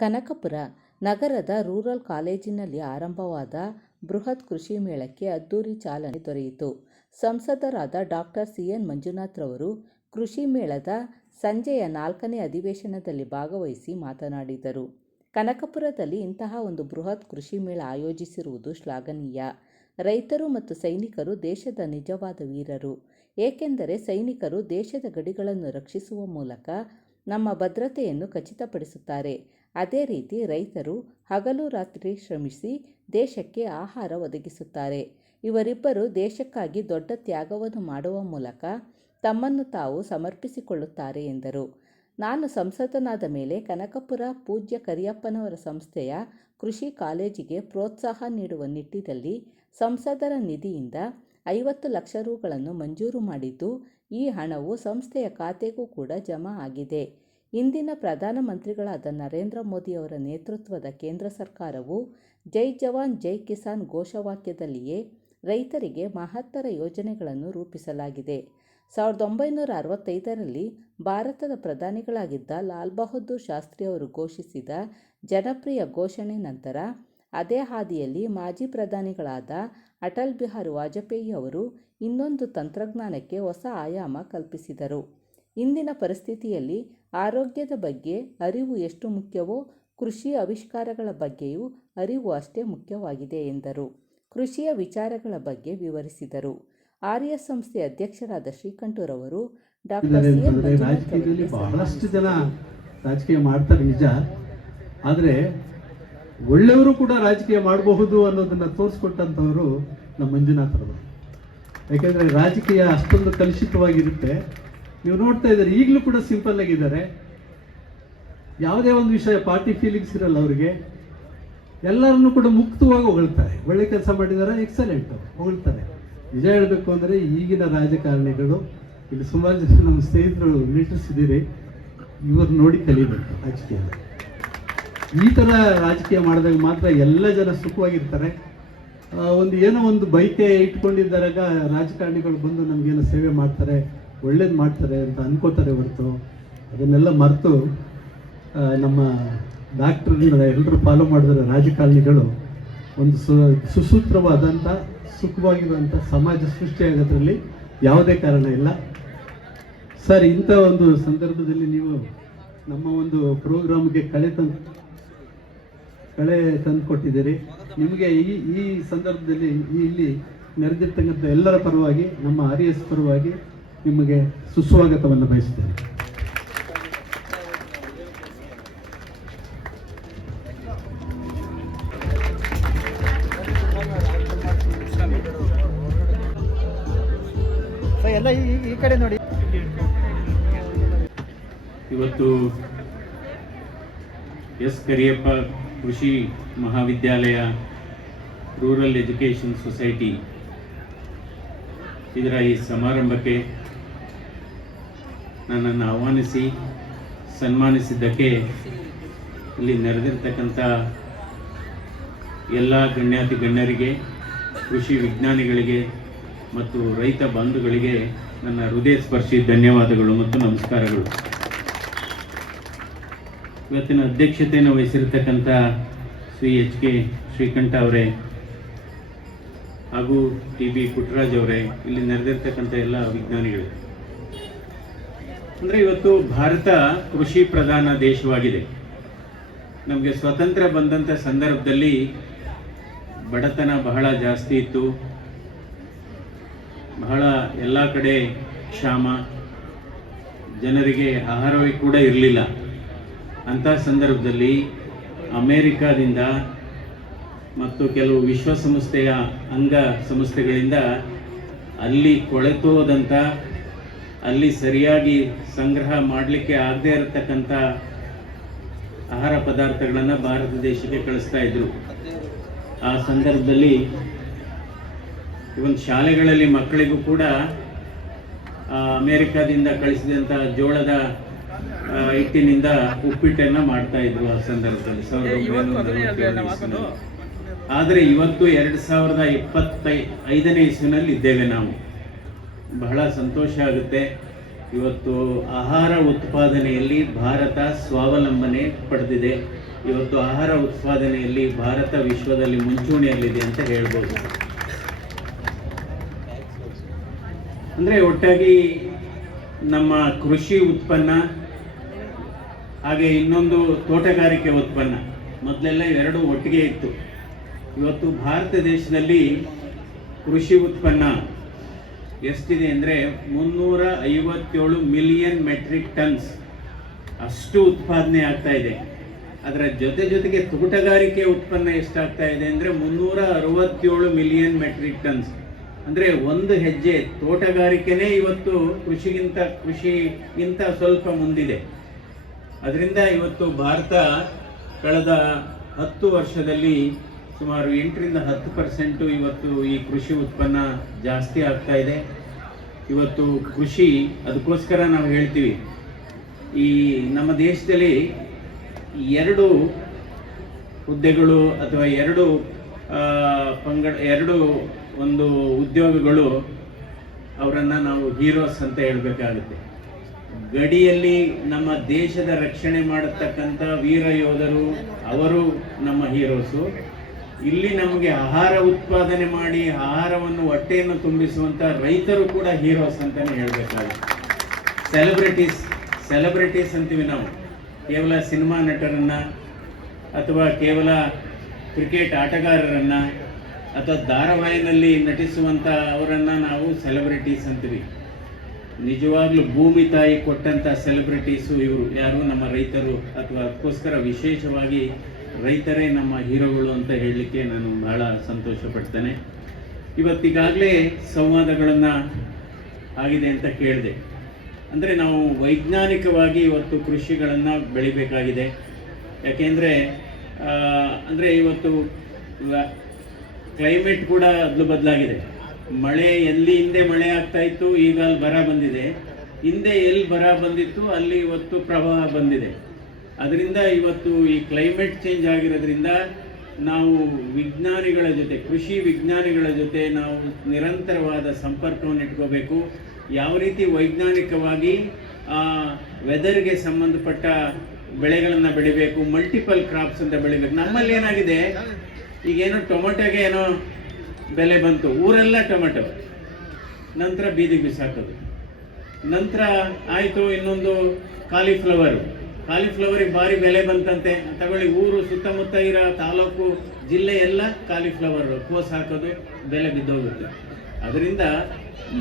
ಕನಕಪುರ ನಗರದ ರೂರಲ್ ಕಾಲೇಜಿನಲ್ಲಿ ಆರಂಭವಾದ ಬೃಹತ್ ಕೃಷಿ ಮೇಳಕ್ಕೆ ಅದ್ದೂರಿ ಚಾಲನೆ ದೊರೆಯಿತು. ಸಂಸದರಾದ ಡಾಕ್ಟರ್ ಸಿ. ಎನ್. ಮಂಜುನಾಥ್ರವರು ಕೃಷಿ ಮೇಳದ ಸಂಜೆಯ ನಾಲ್ಕನೇ ಅಧಿವೇಶನದಲ್ಲಿ ಭಾಗವಹಿಸಿ ಮಾತನಾಡಿದರು. ಕನಕಪುರದಲ್ಲಿ ಇಂತಹ ಒಂದು ಬೃಹತ್ ಕೃಷಿ ಮೇಳ ಆಯೋಜಿಸಿರುವುದು ಶ್ಲಾಘನೀಯ. ರೈತರು ಮತ್ತು ಸೈನಿಕರು ದೇಶದ ನಿಜವಾದ ವೀರರು. ಏಕೆಂದರೆ ಸೈನಿಕರು ದೇಶದ ಗಡಿಗಳನ್ನು ರಕ್ಷಿಸುವ ಮೂಲಕ ನಮ್ಮ ಭದ್ರತೆಯನ್ನು ಖಚಿತಪಡಿಸುತ್ತಾರೆ. ಅದೇ ರೀತಿ ರೈತರು ಹಗಲು ರಾತ್ರಿ ಶ್ರಮಿಸಿ ದೇಶಕ್ಕೆ ಆಹಾರ ಒದಗಿಸುತ್ತಾರೆ. ಇವರಿಬ್ಬರು ದೇಶಕ್ಕಾಗಿ ದೊಡ್ಡ ತ್ಯಾಗವನ್ನು ಮಾಡುವ ಮೂಲಕ ತಮ್ಮನ್ನು ತಾವು ಸಮರ್ಪಿಸಿಕೊಳ್ಳುತ್ತಾರೆ ಎಂದರು. ನಾನು ಸಂಸದನಾದ ಮೇಲೆ ಕನಕಪುರ ಪೂಜ್ಯ ಕರಿಯಪ್ಪನವರ ಸಂಸ್ಥೆಯ ಕೃಷಿ ಕಾಲೇಜಿಗೆ ಪ್ರೋತ್ಸಾಹ ನೀಡುವ ನಿಟ್ಟಿನಲ್ಲಿ ಸಂಸದರ ನಿಧಿಯಿಂದ ಐವತ್ತು ಲಕ್ಷ ರೂಗಳನ್ನು ಮಂಜೂರು ಮಾಡಿದ್ದು, ಈ ಹಣವು ಸಂಸ್ಥೆಯ ಖಾತೆಗೂ ಕೂಡ ಜಮಾ ಆಗಿದೆ. ಇಂದಿನ ಪ್ರಧಾನಮಂತ್ರಿಗಳಾದ ನರೇಂದ್ರ ಮೋದಿಯವರ ನೇತೃತ್ವದ ಕೇಂದ್ರ ಸರ್ಕಾರವು ಜೈ ಜವಾನ್, ಜೈ ಕಿಸಾನ್ ಘೋಷವಾಕ್ಯದಲ್ಲಿಯೇ ರೈತರಿಗೆ ಮಹತ್ತರ ಯೋಜನೆಗಳನ್ನು ರೂಪಿಸಲಾಗಿದೆ. ಸಾವಿರದ ಒಂಬೈನೂರ ಅರವತ್ತೈದರಲ್ಲಿ ಭಾರತದ ಪ್ರಧಾನಿಗಳಾಗಿದ್ದ ಲಾಲ್ ಬಹದ್ದೂರ್ ಶಾಸ್ತ್ರಿ ಅವರು ಘೋಷಿಸಿದ ಜನಪ್ರಿಯ ಘೋಷಣೆ ನಂತರ ಅದೇ ಹಾದಿಯಲ್ಲಿ ಮಾಜಿ ಪ್ರಧಾನಿಗಳಾದ ಅಟಲ್ ಬಿಹಾರಿ ವಾಜಪೇಯಿ ಅವರು ಇನ್ನೊಂದು ತಂತ್ರಜ್ಞಾನಕ್ಕೆ ಹೊಸ ಆಯಾಮ ಕಲ್ಪಿಸಿದರು. ಇಂದಿನ ಪರಿಸ್ಥಿತಿಯಲ್ಲಿ ಆರೋಗ್ಯದ ಬಗ್ಗೆ ಅರಿವು ಎಷ್ಟು ಮುಖ್ಯವೋ ಕೃಷಿ ಆವಿಷ್ಕಾರಗಳ ಬಗ್ಗೆಯೂ ಅರಿವು ಅಷ್ಟೇ ಮುಖ್ಯವಾಗಿದೆ ಎಂದರು. ಕೃಷಿಯ ವಿಚಾರಗಳ ಬಗ್ಗೆ ವಿವರಿಸಿದರು. ಆರ್ಯ ಸಂಸ್ಥೆ ಅಧ್ಯಕ್ಷರಾದ ಶ್ರೀಕಂಠರವರು ಡಾಕ್ಟರ್ ರಾಜಕೀಯದಲ್ಲಿ ಬಹಳಷ್ಟು ಜನ ರಾಜಕೀಯ ಮಾಡ್ತಾರೆ ನಿಜ. ಆದರೆ ಒಳ್ಳೆಯವರು ಕೂಡ ರಾಜಕೀಯ ಮಾಡಬಹುದು ಅನ್ನೋದನ್ನ ತೋರಿಸ್ಕೊಟ್ಟಂಥವರು ನಮ್ಮ ಮಂಜುನಾಥರವರು. ಯಾಕೆಂದರೆ ರಾಜಕೀಯ ಅಷ್ಟೊಂದು ಕಲುಷಿತವಾಗಿರುತ್ತೆ. ನೀವು ನೋಡ್ತಾ ಇದ್ದಾರೆ, ಈಗಲೂ ಕೂಡ ಸಿಂಪಲ್ ಆಗಿದ್ದಾರೆ. ಯಾವುದೇ ಒಂದು ವಿಷಯ ಪಾರ್ಟಿ ಫೀಲಿಂಗ್ಸ್ ಇರಲ್ಲ ಅವರಿಗೆ. ಎಲ್ಲರನ್ನು ಕೂಡ ಮುಕ್ತವಾಗಿ ಹೊಗಳ್ತಾರೆ. ಒಳ್ಳೆ ಕೆಲಸ ಮಾಡಿದ್ದಾರೆ ಎಕ್ಸಲೆಂಟ್ ಹೊಗಳ್ತಾರೆ. ನಿಜ ಹೇಳಬೇಕು ಅಂದರೆ ಈಗಿನ ರಾಜಕಾರಣಿಗಳು, ಇಲ್ಲಿ ಸುಮಾರು ಜನ ನಮ್ಮ ಸ್ನೇಹಿತರು ಲೀಡರ್ಸ್ ಇವರು ನೋಡಿ ಕಲಿಬೇಕು ರಾಜಕೀಯ. ಈ ಥರ ರಾಜಕೀಯ ಮಾಡಿದಾಗ ಮಾತ್ರ ಎಲ್ಲ ಜನ ಸುಖವಾಗಿರ್ತಾರೆ. ಒಂದು ಏನೋ ಒಂದು ಬೈಕೆ ಇಟ್ಕೊಂಡಿದ್ದಾಗ ರಾಜಕಾರಣಿಗಳು ಬಂದು ನಮಗೇನೋ ಸೇವೆ ಮಾಡ್ತಾರೆ. ಒಳ್ಳೇದು ಮಾಡ್ತಾರೆ ಅಂತ ಅನ್ಕೋತಾರೆ ಹೊರತು ಅದನ್ನೆಲ್ಲ ಮರೆತು ನಮ್ಮ ಡಾಕ್ಟ್ರನ್ನ ಎಲ್ಲರೂ ಫಾಲೋ ಮಾಡಿದ್ರೆ ರಾಜಕಾರಣಿಗಳು ಒಂದು ಸು ಸುಸೂತ್ರವಾದಂಥ ಸುಖವಾಗಿರುವಂಥ ಸಮಾಜ ಸೃಷ್ಟಿಯಾಗೋದ್ರಲ್ಲಿ ಯಾವುದೇ ಕಾರಣ ಇಲ್ಲ. ಸರ್, ಇಂಥ ಒಂದು ಸಂದರ್ಭದಲ್ಲಿ ನೀವು ನಮ್ಮ ಒಂದು ಪ್ರೋಗ್ರಾಮ್ಗೆ ಕಳೆ ತಂದು ಕಳೆ ತಂದು ಕೊಟ್ಟಿದ್ದೀರಿ ನಿಮಗೆ ಈ ಈ ಸಂದರ್ಭದಲ್ಲಿ ಇಲ್ಲಿ ನೆರೆದಿರ್ತಕ್ಕಂಥ ಎಲ್ಲರ ಪರವಾಗಿ, ನಮ್ಮ ಆರ್ ಎಸ್ ಪರವಾಗಿ ನಿಮಗೆ ಸುಸ್ವಾಗತವನ್ನು ಬಯಸುತ್ತೇನೆ. ಸರ್ ಎಲ್ಲ ಈ ಈ ಕಡೆ ನೋಡಿ. ಇವತ್ತು ಎಸ್ ಕರಿಯಪ್ಪ ಕೃಷಿ ಮಹಾವಿದ್ಯಾಲಯ ರೂರಲ್ ಎಜುಕೇಷನ್ ಸೊಸೈಟಿ ಇದರ ಈ ಸಮಾರಂಭಕ್ಕೆ ನನ್ನನ್ನು ಆಹ್ವಾನಿಸಿ, ಸನ್ಮಾನಿಸಿದ್ದಕ್ಕೆ ಇಲ್ಲಿ ನೆರೆದಿರ್ತಕ್ಕಂಥ ಎಲ್ಲ ಗಣ್ಯಾತಿ ಗಣ್ಯರಿಗೆ, ಕೃಷಿ ವಿಜ್ಞಾನಿಗಳಿಗೆ ಮತ್ತು ರೈತ ಬಂಧುಗಳಿಗೆ ನನ್ನ ಹೃದಯ ಸ್ಪರ್ಶಿ ಧನ್ಯವಾದಗಳು ಮತ್ತು ನಮಸ್ಕಾರಗಳು. ಇವತ್ತಿನ ಅಧ್ಯಕ್ಷತೆಯನ್ನು ವಹಿಸಿರ್ತಕ್ಕಂಥ ಶ್ರೀ ಎಚ್ ಕೆ ಶ್ರೀಕಂಠ ಅವರೇ ಹಾಗೂ ಟಿ ಬಿ ಪುಟ್ಟರಾಜ್ ಅವರೇ, ಇಲ್ಲಿ ನೆರೆದಿರ್ತಕ್ಕಂಥ ಎಲ್ಲ ವಿಜ್ಞಾನಿಗಳು. ಅಂದರೆ ಇವತ್ತು ಭಾರತ ಕೃಷಿ ಪ್ರಧಾನ ದೇಶವಾಗಿದೆ. ನಮಗೆ ಸ್ವತಂತ್ರ ಬಂದಂಥ ಸಂದರ್ಭದಲ್ಲಿ ಬಡತನ ಬಹಳ ಜಾಸ್ತಿ ಇತ್ತು. ಬಹಳ ಎಲ್ಲ ಕಡೆ ಕ್ಷಾಮ, ಜನರಿಗೆ ಆಹಾರವೇ ಕೂಡ ಇರಲಿಲ್ಲ. ಅಂಥ ಸಂದರ್ಭದಲ್ಲಿ ಅಮೇರಿಕಾದಿಂದ ಮತ್ತು ಕೆಲವು ವಿಶ್ವಸಂಸ್ಥೆಯ ಅಂಗ ಸಂಸ್ಥೆಗಳಿಂದ ಅಲ್ಲಿ ಕೊಳೆತೋದಂಥ ಅಲ್ಲಿ ಸರಿಯಾಗಿ ಸಂಗ್ರಹ ಮಾಡಲಿಕ್ಕೆ ಆಗದೇ ಇರತಕ್ಕಂಥ ಆಹಾರ ಪದಾರ್ಥಗಳನ್ನು ಭಾರತ ದೇಶಕ್ಕೆ ಕಳಿಸ್ತಾ ಇದ್ರು. ಆ ಸಂದರ್ಭದಲ್ಲಿ ಇವನ್ ಶಾಲೆಗಳಲ್ಲಿ ಮಕ್ಕಳಿಗೂ ಕೂಡ ಅಮೇರಿಕಾದಿಂದ ಕಳಿಸಿದಂಥ ಜೋಳದ ಹಿಟ್ಟಿನಿಂದ ಉಪ್ಪಿಟ್ಟನ್ನ ಮಾಡ್ತಾ ಇದ್ರು ಆ ಸಂದರ್ಭದಲ್ಲಿ. ಸಾವಿರದ ಒಂಬೈನೂರ ಆದರೆ ಇವತ್ತು ಎರಡು ಸಾವಿರದ ಇಪ್ಪತ್ತೈ ಐದನೇ ಇಸ್ವಿನಲ್ಲಿ ಇದ್ದೇವೆ ನಾವು. ಬಹಳ ಸಂತೋಷ ಆಗುತ್ತೆ. ಇವತ್ತು ಆಹಾರ ಉತ್ಪಾದನೆಯಲ್ಲಿ ಭಾರತ ಸ್ವಾವಲಂಬನೆ ಪಡೆದಿದೆ. ಇವತ್ತು ಆಹಾರ ಉತ್ಪಾದನೆಯಲ್ಲಿ ಭಾರತ ವಿಶ್ವದಲ್ಲಿ ಮುಂಚೂಣಿಯಲ್ಲಿದೆ ಅಂತ ಹೇಳ್ಬೋದು. ಅಂದರೆ ಒಟ್ಟಾಗಿ ನಮ್ಮ ಕೃಷಿ ಉತ್ಪನ್ನ, ಹಾಗೆ ಇನ್ನೊಂದು ತೋಟಗಾರಿಕೆ ಉತ್ಪನ್ನ, ಮೊದಲೆಲ್ಲ ಎರಡು ಒಟ್ಟಿಗೆ ಇತ್ತು. ಇವತ್ತು ಭಾರತ ದೇಶದಲ್ಲಿ ಕೃಷಿ ಉತ್ಪನ್ನ ಎಷ್ಟಿದೆ ಅಂದರೆ ಮುನ್ನೂರ ಐವತ್ತೇಳು ಮಿಲಿಯನ್ ಮೆಟ್ರಿಕ್ ಟನ್ಸ್ ಅಷ್ಟು ಉತ್ಪಾದನೆ ಆಗ್ತಾ ಇದೆ. ಅದರ ಜೊತೆ ಜೊತೆಗೆ ತೋಟಗಾರಿಕೆ ಉತ್ಪನ್ನ ಎಷ್ಟಾಗ್ತಾ ಇದೆ ಅಂದರೆ ಮುನ್ನೂರ ಅರವತ್ತೇಳು ಮಿಲಿಯನ್ ಮೆಟ್ರಿಕ್ ಟನ್ಸ್. ಅಂದರೆ ಒಂದು ಹೆಜ್ಜೆ ತೋಟಗಾರಿಕೆನೇ ಇವತ್ತು ಕೃಷಿಗಿಂತ ಕೃಷಿಗಿಂತ ಸ್ವಲ್ಪ ಮುಂದಿದೆ. ಅದರಿಂದ ಇವತ್ತು ಭಾರತ ಕಳೆದ ಹತ್ತು ವರ್ಷದಲ್ಲಿ ಸುಮಾರು ಎಂಟರಿಂದ ಹತ್ತು ಪರ್ಸೆಂಟು ಇವತ್ತು ಈ ಕೃಷಿ ಉತ್ಪನ್ನ ಜಾಸ್ತಿ ಆಗ್ತಾ ಇದೆ. ಇವತ್ತು ಕೃಷಿ ಅದಕ್ಕೋಸ್ಕರ ನಾವು ಹೇಳ್ತೀವಿ. ಈ ನಮ್ಮ ದೇಶದಲ್ಲಿ ಎರಡು ಹುದ್ದೆಗಳು ಅಥವಾ ಎರಡು ಪಂಗಡ, ಎರಡು ಒಂದು ಉದ್ಯೋಗಗಳು ಅವರನ್ನು ನಾವು ಹೀರೋಸ್ ಅಂತ ಹೇಳಬೇಕಾಗುತ್ತೆ. ಗಡಿಯಲ್ಲಿ ನಮ್ಮ ದೇಶದ ರಕ್ಷಣೆ ಮಾಡತಕ್ಕಂಥ ವೀರ ಯೋಧರು ಅವರು ನಮ್ಮ ಹೀರೋಸು. ಇಲ್ಲಿ ನಮಗೆ ಆಹಾರ ಉತ್ಪಾದನೆ ಮಾಡಿ ಆಹಾರವನ್ನು ಹೊಟ್ಟೆಯನ್ನು ತುಂಬಿಸುವಂಥ ರೈತರು ಕೂಡ ಹೀರೋಸ್ ಅಂತಲೇ ಹೇಳಬೇಕಾಗುತ್ತೆ. ಸೆಲೆಬ್ರಿಟೀಸ್ ಸೆಲೆಬ್ರಿಟೀಸ್ ಅಂತೀವಿ ನಾವು. ಕೇವಲ ಸಿನಿಮಾ ನಟರನ್ನ ಅಥವಾ ಕೇವಲ ಕ್ರಿಕೆಟ್ ಆಟಗಾರರನ್ನ ಅಥವಾ ಧಾರಾವಾಹಿನಲ್ಲಿ ನಟಿಸುವಂಥ ಅವರನ್ನು ನಾವು ಸೆಲೆಬ್ರಿಟೀಸ್ ಅಂತೀವಿ. ನಿಜವಾಗ್ಲೂ ಭೂಮಿ ತಾಯಿ ಕೊಟ್ಟಂತ ಸೆಲೆಬ್ರಿಟೀಸು ಇವರು ಯಾರು? ನಮ್ಮ ರೈತರು. ಅಥವಾ ಅದಕ್ಕೋಸ್ಕರ ವಿಶೇಷವಾಗಿ ರೈತರೇ ನಮ್ಮ ಹೀರೋಗಳು ಅಂತ ಹೇಳಲಿಕ್ಕೆ ನಾನು ಬಹಳ ಸಂತೋಷ ಪಡ್ತೇನೆ ಇವತ್ತಿಗಾಗಲೇ ಸಂವಾದಗಳನ್ನು ಆಗಿದೆ ಅಂತ ಕೇಳಿದೆ. ಅಂದರೆ ನಾವು ವೈಜ್ಞಾನಿಕವಾಗಿ ಇವತ್ತು ಕೃಷಿಗಳನ್ನು ಬೆಳಿಬೇಕಾಗಿದೆ. ಯಾಕೆಂದರೆ ಅಂದರೆ ಇವತ್ತು ಕ್ಲೈಮೇಟ್ ಕೂಡ ಅದಲು ಬದಲಾಗಿದೆ. ಮಳೆ ಎಲ್ಲಿ ಹಿಂದೆ ಮಳೆ ಆಗ್ತಾ ಇತ್ತು, ಈಗ ಅಲ್ಲಿ ಬರ ಬಂದಿದೆ. ಹಿಂದೆ ಎಲ್ಲಿ ಬರ ಬಂದಿತ್ತು, ಅಲ್ಲಿ ಇವತ್ತು ಪ್ರವಾಹ ಬಂದಿದೆ. ಅದರಿಂದ ಇವತ್ತು ಈ ಕ್ಲೈಮೇಟ್ ಚೇಂಜ್ ಆಗಿರೋದ್ರಿಂದ ನಾವು ವಿಜ್ಞಾನಿಗಳ ಜೊತೆ, ಕೃಷಿ ವಿಜ್ಞಾನಿಗಳ ಜೊತೆ ನಾವು ನಿರಂತರವಾದ ಸಂಪರ್ಕವನ್ನು ಇಟ್ಕೋಬೇಕು. ಯಾವ ರೀತಿ ವೈಜ್ಞಾನಿಕವಾಗಿ ವೆದರ್ಗೆ ಸಂಬಂಧಪಟ್ಟ ಬೆಳೆಗಳನ್ನು ಬೆಳಿಬೇಕು ಮಲ್ಟಿಪಲ್ ಕ್ರಾಪ್ಸ್ ಅಂತ ಬೆಳಿಬೇಕು. ನಮ್ಮಲ್ಲಿ ಏನಾಗಿದೆ? ಈಗೇನೋ ಟೊಮೆಟೊಗೆ ಏನೋ ಬೆಲೆ ಬಂತು. ಊರೆಲ್ಲ ಟೊಮೆಟೊ. ನಂತರ ಬೀದಿ ಬಿಸಾಕೋದು. ನಂತರ ಆಯಿತು ಇನ್ನೊಂದು ಕಾಲಿಫ್ಲವರು ಕಾಲಿಫ್ಲವರಿಗೆ ಭಾರಿ ಬೆಲೆ ಬಂತಂತೆ. ತಗೊಳ್ಳಿ, ಊರು ಸುತ್ತಮುತ್ತ ಇರೋ ತಾಲೂಕು, ಜಿಲ್ಲೆ ಎಲ್ಲ ಕಾಲಿಫ್ಲವರ್ ಕೋಸ್ ಹಾಕೋದು, ಬೆಲೆ ಬಿದ್ದೋಗುತ್ತೆ. ಅದರಿಂದ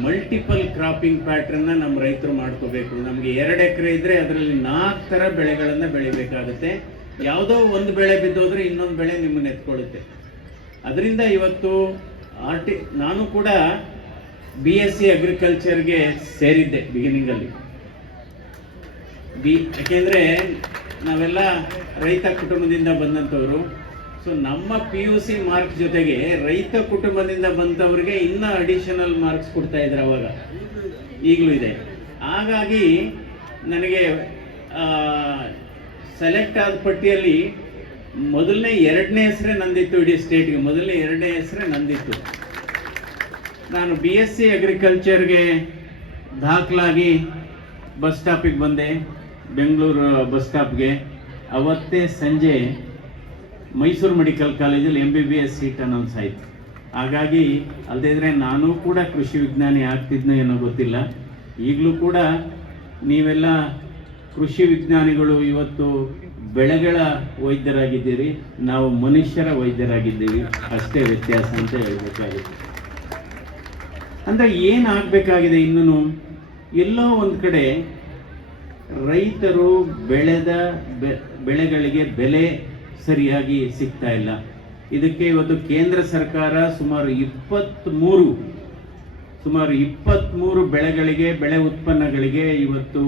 ಮಲ್ಟಿಪಲ್ ಕ್ರಾಪಿಂಗ್ ಪ್ಯಾಟ್ರನ್ನ ನಮ್ಮ ರೈತರು ಮಾಡ್ಕೋಬೇಕು. ನಮಗೆ ಎರಡು ಎಕರೆ ಇದ್ರೆ ಅದರಲ್ಲಿ ನಾಲ್ಕು ಥರ ಬೆಳೆಗಳನ್ನು ಬೆಳಿಬೇಕಾಗುತ್ತೆ. ಯಾವುದೋ ಒಂದು ಬೆಳೆ ಬಿದ್ದೋದ್ರೆ ಇನ್ನೊಂದು ಬೆಳೆ ನಿಮ್ಮನ್ನು ಎತ್ಕೊಳ್ಳುತ್ತೆ ಅದರಿಂದ ಇವತ್ತು ಆರ್ಟಿ ನಾನು ಕೂಡ ಬಿ ಎಸ್ ಸಿ ಅಗ್ರಿಕಲ್ಚರ್ಗೆ ಸೇರಿದ್ದೆ ಬಿಗಿನಿಂಗಲ್ಲಿ ಬಿ, ಯಾಕೆಂದರೆ ನಾವೆಲ್ಲ ರೈತ ಕುಟುಂಬದಿಂದ ಬಂದಂಥವರು. ಸೊ ನಮ್ಮ ಪಿ ಯು ಸಿ ಮಾರ್ಕ್ಸ್ ಜೊತೆಗೆ ರೈತ ಕುಟುಂಬದಿಂದ ಬಂದವರಿಗೆ ಇನ್ನೂ ಅಡಿಷನಲ್ ಮಾರ್ಕ್ಸ್ ಕೊಡ್ತಾ ಇದ್ರು ಅವಾಗ. ಈಗಲೂ ಇದೆ. ಹಾಗಾಗಿ ನನಗೆ ಸೆಲೆಕ್ಟ್ ಆದ ಪಟ್ಟಿಯಲ್ಲಿ ಮೊದಲನೇ ಎರಡನೇ ಹೆಸರೇ ನಂದಿತ್ತು ಇಡೀ ಸ್ಟೇಟ್ಗೆ ಮೊದಲನೇ ಎರಡನೇ ಹೆಸರೇ ನಂದಿತ್ತು. ನಾನು ಬಿ ಎಸ್ ಸಿ ಅಗ್ರಿಕಲ್ಚರ್ಗೆ ದಾಖಲಾಗಿ ಬಸ್ ಸ್ಟಾಪಿಗೆ ಬಂದೆ. ಬೆಂಗಳೂರು ಬಸ್ ಸ್ಟಾಪ್ಗೆ ಅವತ್ತೇ ಸಂಜೆ ಮೈಸೂರು ಮೆಡಿಕಲ್ ಕಾಲೇಜಲ್ಲಿ M B B S seat announce ಆಯಿತು. ಹಾಗಾಗಿ ಅಲ್ಲದಿದ್ರೆ ನಾನು ಕೂಡ ಕೃಷಿ ವಿಜ್ಞಾನಿ ಆಗ್ತಿದ್ನೋ ಏನೋ ಗೊತ್ತಿಲ್ಲ. ಈಗಲೂ ಕೂಡ ನೀವೆಲ್ಲ ಕೃಷಿ ವಿಜ್ಞಾನಿಗಳು ಇವತ್ತು ಬೆಳೆಗಳ ವೈದ್ಯರಾಗಿದ್ದೀರಿ, ನಾವು ಮನುಷ್ಯರ ವೈದ್ಯರಾಗಿದ್ದೀವಿ. ಅಷ್ಟೇ ವ್ಯತ್ಯಾಸ ಅಂತ ಹೇಳಬೇಕಾಗಿದೆ ಅಂದರೆ ಏನಾಗಬೇಕಾಗಿದೆ ಇನ್ನೂ ಎಲ್ಲೋ ಒಂದು ಕಡೆ ರೈತರು ಬೆಳೆದ ಬೆಳೆಗಳಿಗೆ ಬೆಲೆ ಸರಿಯಾಗಿ ಸಿಗ್ತಾ ಇಲ್ಲ. ಇದಕ್ಕೆ ಇವತ್ತು ಕೇಂದ್ರ ಸರ್ಕಾರ ಸುಮಾರು ಇಪ್ಪತ್ತ್ಮೂರು ಸುಮಾರು ಇಪ್ಪತ್ತ್ಮೂರು ಬೆಳೆಗಳಿಗೆ, ಬೆಳೆ ಉತ್ಪನ್ನಗಳಿಗೆ ಇವತ್ತು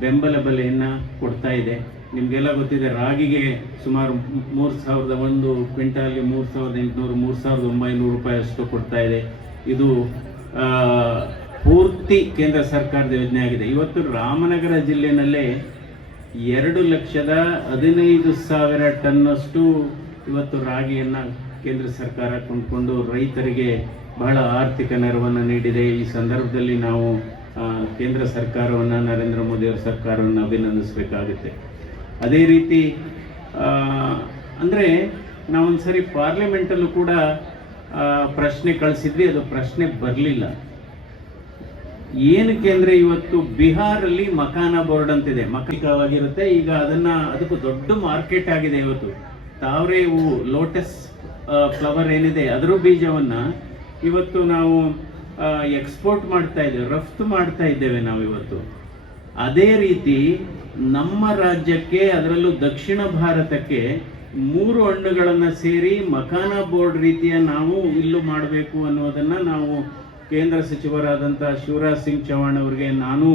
ಬೆಂಬಲ ಬೆಲೆಯನ್ನು ಕೊಡ್ತಾ ಇದೆ. ನಿಮಗೆಲ್ಲ ಗೊತ್ತಿದೆ, ರಾಗಿಗೆ ಸುಮಾರು ಮೂರು ಸಾವಿರದ ಒಂದು ಕ್ವಿಂಟಾಲ್ಗೆ ಮೂರು ಸಾವಿರದ ಎಂಟುನೂರು, ಮೂರು ಸಾವಿರದ ಒಂಬೈನೂರು ರೂಪಾಯಿ ಅಷ್ಟು ಕೊಡ್ತಾ ಇದೆ. ಇದು ಪೂರ್ತಿ ಕೇಂದ್ರ ಸರ್ಕಾರದ ಯೋಜನೆ ಆಗಿದೆ. ಇವತ್ತು ರಾಮನಗರ ಜಿಲ್ಲೆಯಲ್ಲೇ ಎರಡು ಲಕ್ಷದ ಹದಿನೈದು ಸಾವಿರ ಟನ್ನಷ್ಟು ಇವತ್ತು ರಾಗಿಯನ್ನು ಕೇಂದ್ರ ಸರ್ಕಾರ ಕೊಂಡ್ಕೊಂಡು ರೈತರಿಗೆ ಬಹಳ ಆರ್ಥಿಕ ನೆರವನ್ನು ನೀಡಿದೆ. ಈ ಸಂದರ್ಭದಲ್ಲಿ ನಾವು ಕೇಂದ್ರ ಸರ್ಕಾರವನ್ನು, ನರೇಂದ್ರ ಮೋದಿಯವರ ಸರ್ಕಾರವನ್ನು ಅಭಿನಂದಿಸಬೇಕಾಗುತ್ತೆ. ಅದೇ ರೀತಿ ಅಂದರೆ ನಾವೊಂದು ಸರಿ ಪಾರ್ಲಿಮೆಂಟಲ್ಲೂ ಕೂಡ ಪ್ರಶ್ನೆ ಕಳಿಸಿದ್ವಿ. ಅದು ಪ್ರಶ್ನೆ ಬರಲಿಲ್ಲ. ಏನಕ್ಕೆ ಅಂದರೆ ಇವತ್ತು ಬಿಹಾರಲ್ಲಿ ಮಖಾನ ಬೋರ್ಡ್ ಅಂತಿದೆ. ಮಕವಾಗಿರುತ್ತೆ ಈಗ ಅದನ್ನ ಅದಕ್ಕೂ ದೊಡ್ಡ ಮಾರ್ಕೆಟ್ ಆಗಿದೆ ಇವತ್ತು. ತಾವರೆ ಹೂವು ಲೋಟಸ್ ಫ್ಲವರ್ ಏನಿದೆ, ಅದರ ಬೀಜವನ್ನ ಇವತ್ತು ನಾವು ಎಕ್ಸ್ಪೋರ್ಟ್ ಮಾಡ್ತಾ ಇದ್ದೇವೆ, ರಫ್ತು ಮಾಡ್ತಾ ಇದ್ದೇವೆ ನಾವು ಇವತ್ತು. ಅದೇ ರೀತಿ ನಮ್ಮ ರಾಜ್ಯಕ್ಕೆ, ಅದರಲ್ಲೂ ದಕ್ಷಿಣ ಭಾರತಕ್ಕೆ ಮೂರು ಹಣ್ಣುಗಳನ್ನು ಸೇರಿ ಮಖಾನ ಬೋರ್ಡ್ ರೀತಿಯ ನಾವು ಇಲ್ಲೂ ಮಾಡಬೇಕು ಅನ್ನೋದನ್ನು ನಾವು ಕೇಂದ್ರ ಸಚಿವರಾದಂಥ ಶಿವರಾಜ್ ಸಿಂಗ್ ಚೌಹಾಣ್ ಅವರಿಗೆ ನಾನು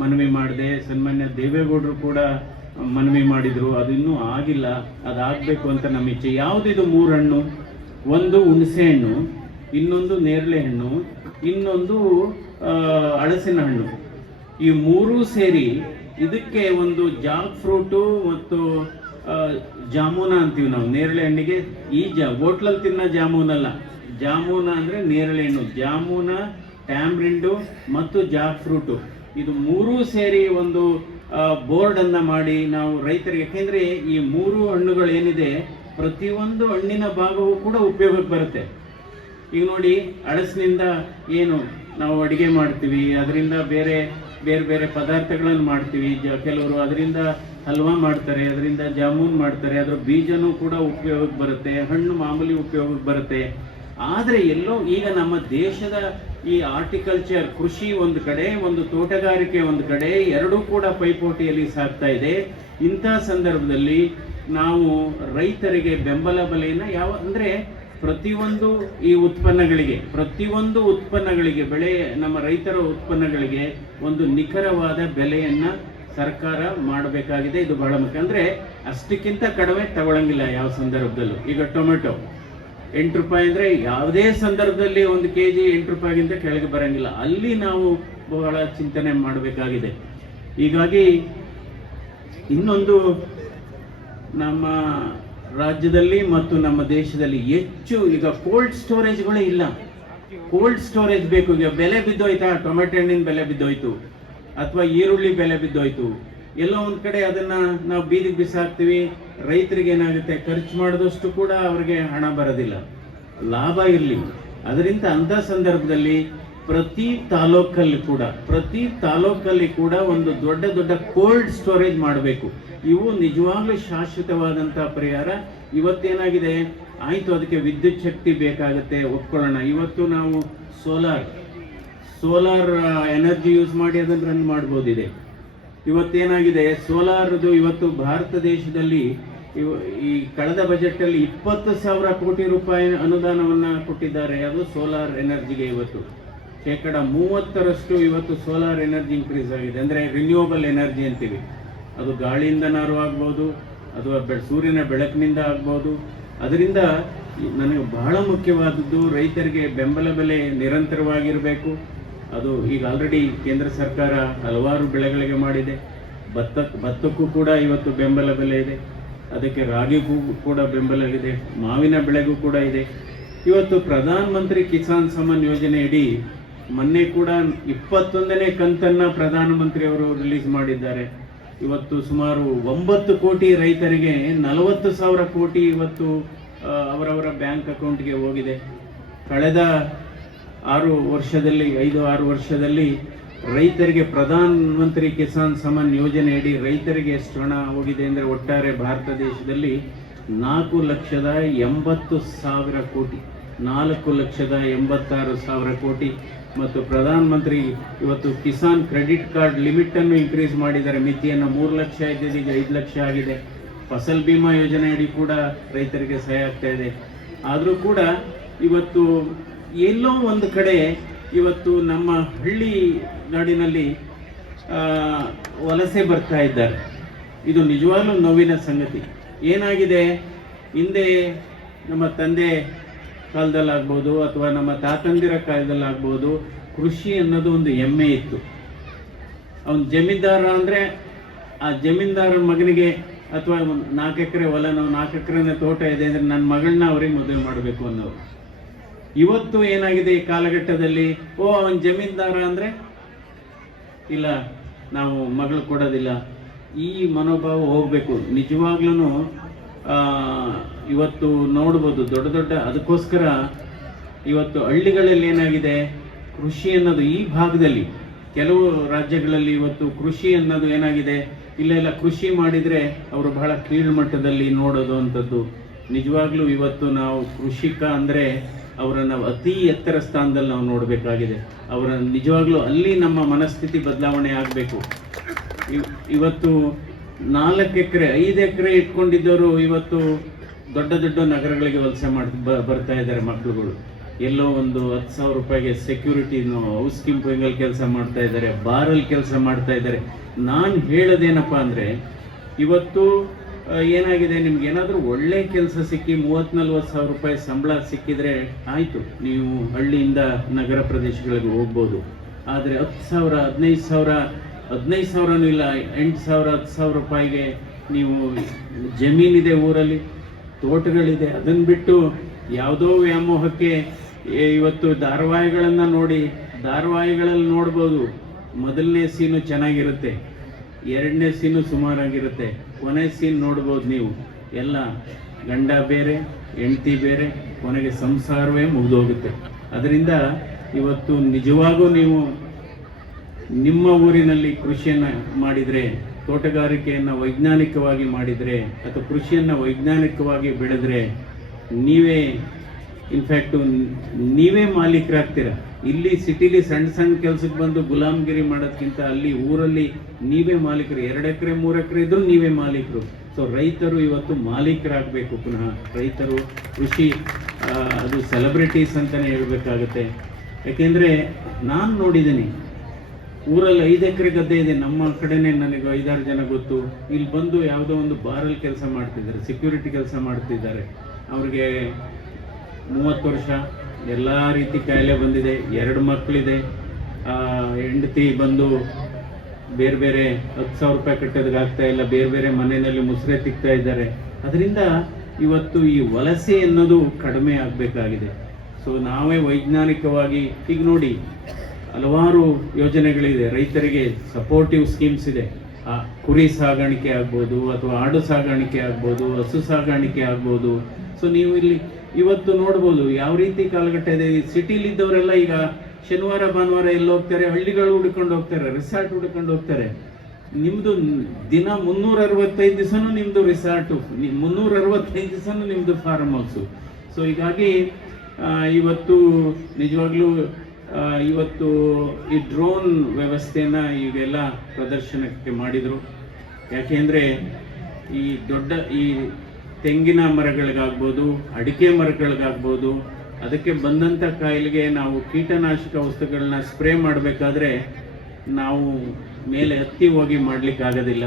ಮನವಿ ಮಾಡಿದೆ. ಸನ್ಮಾನ್ಯ ದೇವೇಗೌಡರು ಕೂಡ ಮನವಿ ಮಾಡಿದರು. ಅದು ಇನ್ನೂ ಆಗಿಲ್ಲ. ಅದಾಗಬೇಕು ಅಂತ ನಮ್ಮ ಇಚ್ಛೆ. ಯಾವುದಿದು ಮೂರು ಹಣ್ಣು ಒಂದು ಹುಣಸೆ ಹಣ್ಣು, ಇನ್ನೊಂದು ನೇರಳೆ ಹಣ್ಣು, ಇನ್ನೊಂದು ಹಳಸಿನ ಹಣ್ಣು. ಈ ಮೂರೂ ಸೇರಿ ಇದಕ್ಕೆ ಒಂದು ಜಾಕ್ ಫ್ರೂಟು ಮತ್ತು ಜಾಮೂನ ಅಂತೀವಿ ನಾವು. ನೇರಳೆ ಹಣ್ಣಿಗೆ ಈ ಜಾ, ಹೋಟ್ಲಲ್ಲಿ ತಿನ್ನೋ ಜಾಮೂನಲ್ಲ. ಜಾಮೂನ ಅಂದರೆ ನೇರಳೆ ಹಣ್ಣು. ಜಾಮೂನ ಟ್ಯಾಮ್ರಿಂಡು ಮತ್ತು ಜಾಕ್ ಫ್ರೂಟು ಇದು ಮೂರೂ ಸೇರಿ ಒಂದು ಬೋರ್ಡನ್ನು ಮಾಡಿ ನಾವು ರೈತರಿಗೆ, ಯಾಕೆಂದರೆ ಈ ಮೂರು ಹಣ್ಣುಗಳೇನಿದೆ ಪ್ರತಿಯೊಂದು ಹಣ್ಣಿನ ಭಾಗವೂ ಕೂಡ ಉಪಯೋಗಕ್ಕೆ ಬರುತ್ತೆ. ಈಗ ನೋಡಿ ಅಳಸಿನಿಂದ ಏನು ನಾವು ಅಡುಗೆ ಮಾಡ್ತೀವಿ, ಅದರಿಂದ ಬೇರೆ ಬೇರೆ ಬೇರೆ ಪದಾರ್ಥಗಳನ್ನು ಮಾಡ್ತೀವಿ. ಜ, ಕೆಲವರು ಅದರಿಂದ ಹಲ್ವಾ ಮಾಡ್ತಾರೆ, ಅದರಿಂದ ಜಾಮೂನ್ ಮಾಡ್ತಾರೆ, ಅದರ ಬೀಜನೂ ಕೂಡ ಉಪಯೋಗಕ್ಕೆ ಬರುತ್ತೆ, ಹಣ್ಣು ಮಾಮೂಲಿ ಉಪಯೋಗಕ್ಕೆ ಬರುತ್ತೆ. ಆದರೆ ಎಲ್ಲೋ ಈಗ ನಮ್ಮ ದೇಶದ ಈ ಆರ್ಟಿಕಲ್ಚರ್ ಕೃಷಿ ಒಂದು ಕಡೆ, ಒಂದು ತೋಟಗಾರಿಕೆ ಒಂದು ಕಡೆ, ಎರಡೂ ಕೂಡ ಪೈಪೋಟಿಯಲ್ಲಿ ಸಾಗ್ತಾ ಇದೆ. ಇಂಥ ಸಂದರ್ಭದಲ್ಲಿ ನಾವು ರೈತರಿಗೆ ಬೆಂಬಲ ಬೆಲೆಯನ್ನು ಯಾವ, ಅಂದ್ರೆ ಪ್ರತಿಯೊಂದು ಈ ಉತ್ಪನ್ನಗಳಿಗೆ, ಪ್ರತಿಯೊಂದು ಉತ್ಪನ್ನಗಳಿಗೆ ಬೆಳೆ, ನಮ್ಮ ರೈತರ ಉತ್ಪನ್ನಗಳಿಗೆ ಒಂದು ನಿಖರವಾದ ಬೆಲೆಯನ್ನು ಸರ್ಕಾರ ಮಾಡಬೇಕಾಗಿದೆ. ಇದು ಬಹಳ ಮುಖ್ಯ. ಅಂದರೆ ಅಷ್ಟಕ್ಕಿಂತ ಕಡಿಮೆ ತಗೊಳ್ಳಂಗಿಲ್ಲ ಯಾವ ಸಂದರ್ಭದಲ್ಲೂ. ಈಗ ಟೊಮೆಟೊ. ಎಂಟು ರೂಪಾಯಿ ಅಂದ್ರೆ ಯಾವುದೇ ಸಂದರ್ಭದಲ್ಲಿ ಒಂದು ಕೆ ಜಿ ಎಂಟು ರೂಪಾಯಿಗಿಂತ ಕೆಳಗೆ ಬರಂಗಿಲ್ಲ. ಅಲ್ಲಿ ನಾವು ಬಹಳ ಚಿಂತನೆ ಮಾಡಬೇಕಾಗಿದೆ. ಹೀಗಾಗಿ ಇನ್ನೊಂದು ನಮ್ಮ ರಾಜ್ಯದಲ್ಲಿ ಮತ್ತು ನಮ್ಮ ದೇಶದಲ್ಲಿ ಹೆಚ್ಚು ಈಗ ಕೋಲ್ಡ್ ಸ್ಟೋರೇಜ್ಗಳೇ ಇಲ್ಲ. ಕೋಲ್ಡ್ ಸ್ಟೋರೇಜ್ ಬೇಕು. ಈಗ ಬೆಲೆ ಬಿದ್ದೋಯ್ತಾ? ಟೊಮೆಟೊ ಹಣ್ಣಿನ ಬೆಲೆ ಬಿದ್ದೋಯ್ತು. ಅಥವಾ ಈರುಳ್ಳಿ ಬೆಲೆ ಬಿದ್ದೋಯ್ತು. ಎಲ್ಲೋ ಒಂದು ಕಡೆ ಅದನ್ನ ನಾವು ಬೀದಿಗೆ ಬಿಸಾಕ್ತೀವಿ, ರೈತರಿಗೆ ಏನಾಗುತ್ತೆ, ಖರ್ಚು ಮಾಡಿದಷ್ಟು ಕೂಡ ಅವರಿಗೆ ಹಣ ಬರೋದಿಲ್ಲ. ಲಾಭ ಇರಲಿ. ಅದರಿಂದ ಅಂಥ ಸಂದರ್ಭದಲ್ಲಿ ಪ್ರತಿ ತಾಲೂಕಲ್ಲಿ ಕೂಡ, ಪ್ರತಿ ತಾಲೂಕಲ್ಲಿ ಕೂಡ ಒಂದು ದೊಡ್ಡ ದೊಡ್ಡ ಕೋಲ್ಡ್ ಸ್ಟೋರೇಜ್ ಮಾಡಬೇಕು. ಇವು ನಿಜವಾಗ್ಲೂ ಶಾಶ್ವತವಾದಂಥ ಪರಿಹಾರ. ಇವತ್ತೇನಾಗಿದೆ? ಆಯಿತು, ಅದಕ್ಕೆ ವಿದ್ಯುತ್ ಶಕ್ತಿ ಬೇಕಾಗುತ್ತೆ, ಒಪ್ಕೊಳ್ಳೋಣ. ಇವತ್ತು ನಾವು ಸೋಲಾರ್ ಸೋಲಾರ್ ಎನರ್ಜಿ ಯೂಸ್ ಮಾಡಿ ಅದನ್ನು ರನ್ ಮಾಡ್ಬೋದಿದೆ. ಇವತ್ತೇನಾಗಿದೆ? ಸೋಲಾರ್ದು ಇವತ್ತು ಭಾರತ ದೇಶದಲ್ಲಿ ಇವ- ಈ ಕಳೆದ ಬಜೆಟ್ ಅಲ್ಲಿ ಇಪ್ಪತ್ತು ಸಾವಿರ ಕೋಟಿ ರೂಪಾಯಿ ಅನುದಾನವನ್ನ ಕೊಟ್ಟಿದ್ದಾರೆ. ಅದು ಸೋಲಾರ್ ಎನರ್ಜಿಗೆ ಇವತ್ತು. ಶೇಕಡ ಮೂವತ್ತರಷ್ಟು ಇವತ್ತು ಸೋಲಾರ್ ಎನರ್ಜಿ ಇನ್ಕ್ರೀಸ್ ಆಗಿದೆ. ಅಂದ್ರೆ ರಿನ್ಯೂವಬಲ್ ಎನರ್ಜಿ ಅಂತೀವಿ. ಅದು ಗಾಳಿಯಿಂದನಾರು ಆಗ್ಬೋದು ಅಥವಾ ಬೆ ಸೂರ್ಯನ ಬೆಳಕಿನಿಂದ ಆಗ್ಬೋದು. ಅದರಿಂದ ನನಗೆ ಬಹಳ ಮುಖ್ಯವಾದದ್ದು ರೈತರಿಗೆ ಬೆಂಬಲ ಬೆಲೆ ನಿರಂತರವಾಗಿರಬೇಕು. ಅದು ಈಗ ಆಲ್ರೆಡಿ ಕೇಂದ್ರ ಸರ್ಕಾರ ಹಲವಾರು ಬೆಳೆಗಳಿಗೆ ಮಾಡಿದೆ. ಭತ್ತ, ಭತ್ತಕ್ಕೂ ಕೂಡ ಇವತ್ತು ಬೆಂಬಲ ಬೆಲೆ ಇದೆ. ಅದಕ್ಕೆ ರಾಗಿಗೂ ಕೂಡ ಬೆಂಬಲ ಇದೆ. ಮಾವಿನ ಬೆಳೆಗೂ ಕೂಡ ಇದೆ. ಇವತ್ತು ಪ್ರಧಾನ ಮಂತ್ರಿ ಕಿಸಾನ್ ಸಮ್ಮಾನ್ ಯೋಜನೆಯಡಿ ಮೊನ್ನೆ ಕೂಡ ಇಪ್ಪತ್ತೊಂದನೇ ಕಂತನ್ನು ಪ್ರಧಾನಮಂತ್ರಿಯವರು ರಿಲೀಸ್ ಮಾಡಿದ್ದಾರೆ. ಇವತ್ತು ಸುಮಾರು ಒಂಬತ್ತು ಕೋಟಿ ರೈತರಿಗೆ ನಲವತ್ತು ಸಾವಿರ ಕೋಟಿ ಇವತ್ತು ಅವರವರ ಬ್ಯಾಂಕ್ ಅಕೌಂಟ್ಗೆ ಹೋಗಿದೆ. ಕಳೆದ ಆರು ವರ್ಷದಲ್ಲಿ, ಐದು, ಆರು ವರ್ಷದಲ್ಲಿ ರೈತರಿಗೆ ಪ್ರಧಾನ ಮಂತ್ರಿ ಕಿಸಾನ್ ಸಮ್ಮಾನ್ ಯೋಜನೆಯಡಿ ರೈತರಿಗೆ ಎಷ್ಟು ಹಣ ಹೋಗಿದೆ ಅಂದರೆ ಒಟ್ಟಾರೆ ಭಾರತ ದೇಶದಲ್ಲಿ ನಾಲ್ಕು ಲಕ್ಷದ ಎಂಬತ್ತು ಸಾವಿರ ಕೋಟಿ, ನಾಲ್ಕು ಲಕ್ಷದ ಎಂಬತ್ತಾರು ಸಾವಿರ ಕೋಟಿ. ಮತ್ತು ಪ್ರಧಾನ ಮಂತ್ರಿ ಇವತ್ತು ಕಿಸಾನ್ ಕ್ರೆಡಿಟ್ ಕಾರ್ಡ್ ಲಿಮಿಟನ್ನು ಇನ್ಕ್ರೀಸ್ ಮಾಡಿದ್ದಾರೆ. ಮಿತಿಯನ್ನು ಮೂರು ಲಕ್ಷ ಇದ್ದಿದ್ದು ಈಗ ಐದು ಲಕ್ಷ ಆಗಿದೆ. ಫಸಲ್ ಬಿಮಾ ಯೋಜನೆಯಡಿ ಕೂಡ ರೈತರಿಗೆ ಸಹಾಯ ಆಗ್ತಾ ಇದೆ. ಆದರೂ ಕೂಡ ಇವತ್ತು ಎಲ್ಲೋ ಒಂದು ಕಡೆ ಇವತ್ತು ನಮ್ಮ ಹಳ್ಳಿ ನಾಡಿನಲ್ಲಿ ವಲಸೆ ಬರ್ತಾ ಇದ್ದಾರೆ. ಇದು ನಿಜವಾಗ್ಲೂ ನೋವಿನ ಸಂಗತಿ. ಏನಾಗಿದೆ? ಹಿಂದೆ ನಮ್ಮ ತಂದೆ ಕಾಲದಲ್ಲಾಗ್ಬೋದು ಅಥವಾ ನಮ್ಮ ತಾತಂದಿರ ಕಾಲದಲ್ಲಾಗ್ಬೋದು, ಕೃಷಿ ಅನ್ನೋದು ಒಂದು ಹೆಮ್ಮೆ ಇತ್ತು. ಅವನು ಜಮೀನ್ದಾರ ಅಂದರೆ ಆ ಜಮೀನ್ದಾರ ಮಗನಿಗೆ ಅಥವಾ ನಾಲ್ಕು ಎಕರೆ ಹೊಲನೋ ನಾಲ್ಕು ಎಕರೆನೇ ತೋಟ ಇದೆ ಅಂದರೆ ನನ್ನ ಮಗಳನ್ನ ಅವ್ರಿಗೆ ಮದುವೆ ಮಾಡಬೇಕು ಅನ್ನೋರು. ಇವತ್ತು ಏನಾಗಿದೆ ಈ ಕಾಲಘಟ್ಟದಲ್ಲಿ? ಓ, ಅವನ್ ಜಮೀನ್ದಾರ ಅಂದ್ರೆ? ಇಲ್ಲ, ನಾವು ಮಗಳು ಕೊಡೋದಿಲ್ಲ. ಈ ಮನೋಭಾವ ಹೋಗ್ಬೇಕು. ನಿಜವಾಗ್ಲೂ ಇವತ್ತು ನೋಡ್ಬೋದು, ದೊಡ್ಡ ದೊಡ್ಡ ಅದಕ್ಕೋಸ್ಕರ ಇವತ್ತು ಹಳ್ಳಿಗಳಲ್ಲಿ ಏನಾಗಿದೆ? ಕೃಷಿ ಅನ್ನೋದು ಈ ಭಾಗದಲ್ಲಿ. ಕೆಲವು ರಾಜ್ಯಗಳಲ್ಲಿ ಇವತ್ತು ಕೃಷಿ ಅನ್ನೋದು ಏನಾಗಿದೆ? ಇಲ್ಲೆಲ್ಲ ಕೃಷಿ ಮಾಡಿದರೆ ಅವರು ಬಹಳ ಕೀಳ್ಮಟ್ಟದಲ್ಲಿ ನೋಡೋದು ಅಂಥದ್ದು. ನಿಜವಾಗ್ಲೂ ಇವತ್ತು ನಾವು ಕೃಷಿಕ ಅಂದರೆ ಅವರನ್ನು ಅತಿ ಎತ್ತರ ಸ್ಥಾನದಲ್ಲಿ ನಾವು ನೋಡಬೇಕಾಗಿದೆ. ಅವರ ನಿಜವಾಗ್ಲೂ ಅಲ್ಲಿ ನಮ್ಮ ಮನಸ್ಥಿತಿ ಬದಲಾವಣೆ ಆಗಬೇಕು. ಇವತ್ತು ನಾಲ್ಕು ಎಕರೆ, ಐದು ಎಕರೆ ಇಟ್ಕೊಂಡಿದ್ದವರು ಇವತ್ತು ದೊಡ್ಡ ದೊಡ್ಡ ನಗರಗಳಿಗೆ ವಲಸೆ ಮಾಡಿ ಬರ್ತಾ ಇದ್ದಾರೆ ಮಕ್ಕಳುಗಳು ಎಲ್ಲೋ ಒಂದು ಹತ್ತು ಸಾವಿರ ರೂಪಾಯಿಗೆ ಸೆಕ್ಯೂರಿಟಿ ಹೌಸ್ ಕೀಪಿಂಗಲ್ಲಿ ಕೆಲಸ ಮಾಡ್ತಾ ಇದ್ದಾರೆ, ಬಾರಲ್ಲಿ ಕೆಲಸ ಮಾಡ್ತಾ ಇದ್ದಾರೆ. ನಾನು ಹೇಳೋದೇನಪ್ಪ ಅಂದರೆ, ಇವತ್ತು ಏನಾಗಿದೆ? ನಿಮ್ಗೆ ಏನಾದರೂ ಒಳ್ಳೆ ಕೆಲಸ ಸಿಕ್ಕಿ ಮೂವತ್ತು ನಲ್ವತ್ತು ಸಾವಿರ ರೂಪಾಯಿ ಸಂಬಳ ಸಿಕ್ಕಿದ್ರೆ ಆಯಿತು. ನೀವು ಹಳ್ಳಿಯಿಂದ ನಗರ ಪ್ರದೇಶಗಳಿಗೆ ಹೋಗ್ಬೋದು. ಆದರೆ ಹತ್ತು ಸಾವಿರ, ಹದಿನೈದು ಸಾವಿರ, ಹದಿನೈದು ಸಾವಿರನೂ ಇಲ್ಲ, ಎಂಟು ಸಾವಿರ, ಹತ್ತು ಸಾವಿರ ರೂಪಾಯಿಗೆ ನೀವು ಜಮೀನಿದೆ ಊರಲ್ಲಿ, ತೋಟಗಳಿದೆ ಅದನ್ನು ಬಿಟ್ಟು ಯಾವುದೋ ವ್ಯಾಮೋಹಕ್ಕೆ ಇವತ್ತು ಧಾರಾವಾಹಿಗಳನ್ನು ನೋಡಿ ಧಾರಾವಾಹಿಗಳಲ್ಲಿ ನೋಡ್ಬೋದು, ಮೊದಲನೇ ಸೀನು ಚೆನ್ನಾಗಿರುತ್ತೆ. ಎರಡನೇ ಸೀನು ಸುಮಾರಾಗಿರುತ್ತೆ. ಕೊನೆ ಸೀನ್ ನೋಡ್ಬೋದು ನೀವು. ಎಲ್ಲ ಗಂಡ ಬೇರೆ, ಹೆಂಡತಿ ಬೇರೆ, ಕೊನೆಗೆ ಸಂಸಾರವೇ ಮುಗಿದೋಗುತ್ತೆ. ಅದರಿಂದ ಇವತ್ತು ನಿಜವಾಗೂ ನೀವು ನಿಮ್ಮ ಊರಿನಲ್ಲಿ ಕೃಷಿಯನ್ನು ಮಾಡಿದರೆ, ತೋಟಗಾರಿಕೆಯನ್ನು ವೈಜ್ಞಾನಿಕವಾಗಿ ಮಾಡಿದರೆ, ಅಥವಾ ಕೃಷಿಯನ್ನು ವೈಜ್ಞಾನಿಕವಾಗಿ ಬೆಳೆದ್ರೆ, ನೀವೇ ಇನ್ಫ್ಯಾಕ್ಟು ನೀವೇ ಮಾಲೀಕರಾಗ್ತೀರ? ಇಲ್ಲಿ ಸಿಟಿಲಿ ಸಣ್ಣ ಸಣ್ಣ ಕೆಲಸಕ್ಕೆ ಬಂದು ಗುಲಾಮಗಿರಿ ಮಾಡೋದಕ್ಕಿಂತ ಅಲ್ಲಿ ಊರಲ್ಲಿ ನೀವೇ ಮಾಲೀಕರು. ಎರಡು ಎಕರೆ, ಮೂರು ಎಕರೆ ಇದ್ರೂ ನೀವೇ ಮಾಲೀಕರು. ಸೊ ರೈತರು ಇವತ್ತು ಮಾಲೀಕರಾಗಬೇಕು ಪುನಃ. ರೈತರು ಕೃಷಿ ಅದು ಸೆಲೆಬ್ರಿಟೀಸ್ ಅಂತಲೇ ಹೇಳಬೇಕಾಗತ್ತೆ. ಯಾಕೆಂದರೆ ನಾನು ನೋಡಿದ್ದೀನಿ, ಊರಲ್ಲಿ ಐದು ಎಕರೆ ಗದ್ದೆ ಇದೆ. ನಮ್ಮ ಕಡೆನೇ ನನಗೆ ಐದಾರು ಜನ ಗೊತ್ತು. ಇಲ್ಲಿ ಬಂದು ಯಾವುದೋ ಒಂದು ಬಾರಲ್ಲಿ ಕೆಲಸ ಮಾಡ್ತಿದ್ದಾರೆ ಸೆಕ್ಯೂರಿಟಿ ಕೆಲಸ ಮಾಡ್ತಿದ್ದಾರೆ. ಅವ್ರಿಗೆ ಮೂವತ್ತು ವರ್ಷ, ಎಲ್ಲ ರೀತಿ ಕಾಯಿಲೆ ಬಂದಿದೆ, ಎರಡು ಮಕ್ಕಳಿದೆ ಹೆಂಡತಿ ಬಂದು ಬೇರೆ ಬೇರೆ ಹತ್ತು ಸಾವಿರ ರೂಪಾಯಿ ಕಟ್ಟೋದಕ್ಕೆ ಆಗ್ತಾ ಇಲ್ಲ, ಬೇರೆ ಬೇರೆ ಮನೆಯಲ್ಲಿ ಮುಸ್ರೆ ತಿಕ್ತಾ ಇದ್ದಾರೆ. ಅದರಿಂದ ಇವತ್ತು ಈ ವಲಸೆ ಅನ್ನೋದು ಕಡಿಮೆ ಆಗಬೇಕಾಗಿದೆ. ಸೊ ನಾವೇ ವೈಜ್ಞಾನಿಕವಾಗಿ, ಈಗ ನೋಡಿ, ಹಲವಾರು ಯೋಜನೆಗಳಿದೆ. ರೈತರಿಗೆ ಸಪೋರ್ಟಿವ್ ಸ್ಕೀಮ್ಸ್ ಇದೆ. ಆ, ಕುರಿ ಸಾಗಾಣಿಕೆ ಆಗ್ಬೋದು, ಅಥವಾ ಆಡು ಸಾಗಾಣಿಕೆ ಆಗ್ಬೋದು, ಹಸು ಸಾಗಾಣಿಕೆ ಆಗ್ಬೋದು. ಸೊ ನೀವು ಇಲ್ಲಿ ಇವತ್ತು ನೋಡ್ಬೋದು ಯಾವ ರೀತಿ ಕಾಲಘಟ್ಟ ಇದೆ. ಈ ಸಿಟಿಲಿ ಇದ್ದವರೆಲ್ಲ ಈಗ ಶನಿವಾರ, ಭಾನುವಾರ ಎಲ್ಲ ಹೋಗ್ತಾರೆ? ಹಳ್ಳಿಗಳು ಹುಡ್ಕೊಂಡು ಹೋಗ್ತಾರೆ ರಿಸಾರ್ಟ್ ಹುಡ್ಕೊಂಡು ಹೋಗ್ತಾರೆ. ನಿಮ್ಮದು ದಿನ ಮುನ್ನೂರ ಅರವತ್ತೈದು ದಿವಸನೂ ನಿಮ್ಮದು ರಿಸಾರ್ಟು ಮುನ್ನೂರ ಅರವತ್ತೈದು ದಿವಸನೂ ನಿಮ್ಮದು ಫಾರ್ಮ್ ಹೌಸು ಸೊ ಹೀಗಾಗಿ ಇವತ್ತು ನಿಜವಾಗ್ಲೂ ಇವತ್ತು ಈ ಡ್ರೋನ್ ವ್ಯವಸ್ಥೆನ ಈಗೆಲ್ಲ ಪ್ರದರ್ಶನಕ್ಕೆ ಮಾಡಿದರು. ಯಾಕೆಂದರೆ ಈ ದೊಡ್ಡ, ಈ ತೆಂಗಿನ ಮರಗಳಿಗಾಗ್ಬೋದು, ಅಡಿಕೆ ಮರಗಳಿಗಾಗ್ಬೋದು, ಅದಕ್ಕೆ ಬಂದಂಥ ಕಾಯಿಲೆಗೆ ನಾವು ಕೀಟನಾಶಕ ವಸ್ತುಗಳನ್ನ ಸ್ಪ್ರೇ ಮಾಡಬೇಕಾದ್ರೆ ನಾವು ಮೇಲೆ ಹತ್ತಿ ಹೋಗಿ ಮಾಡಲಿಕ್ಕಾಗೋದಿಲ್ಲ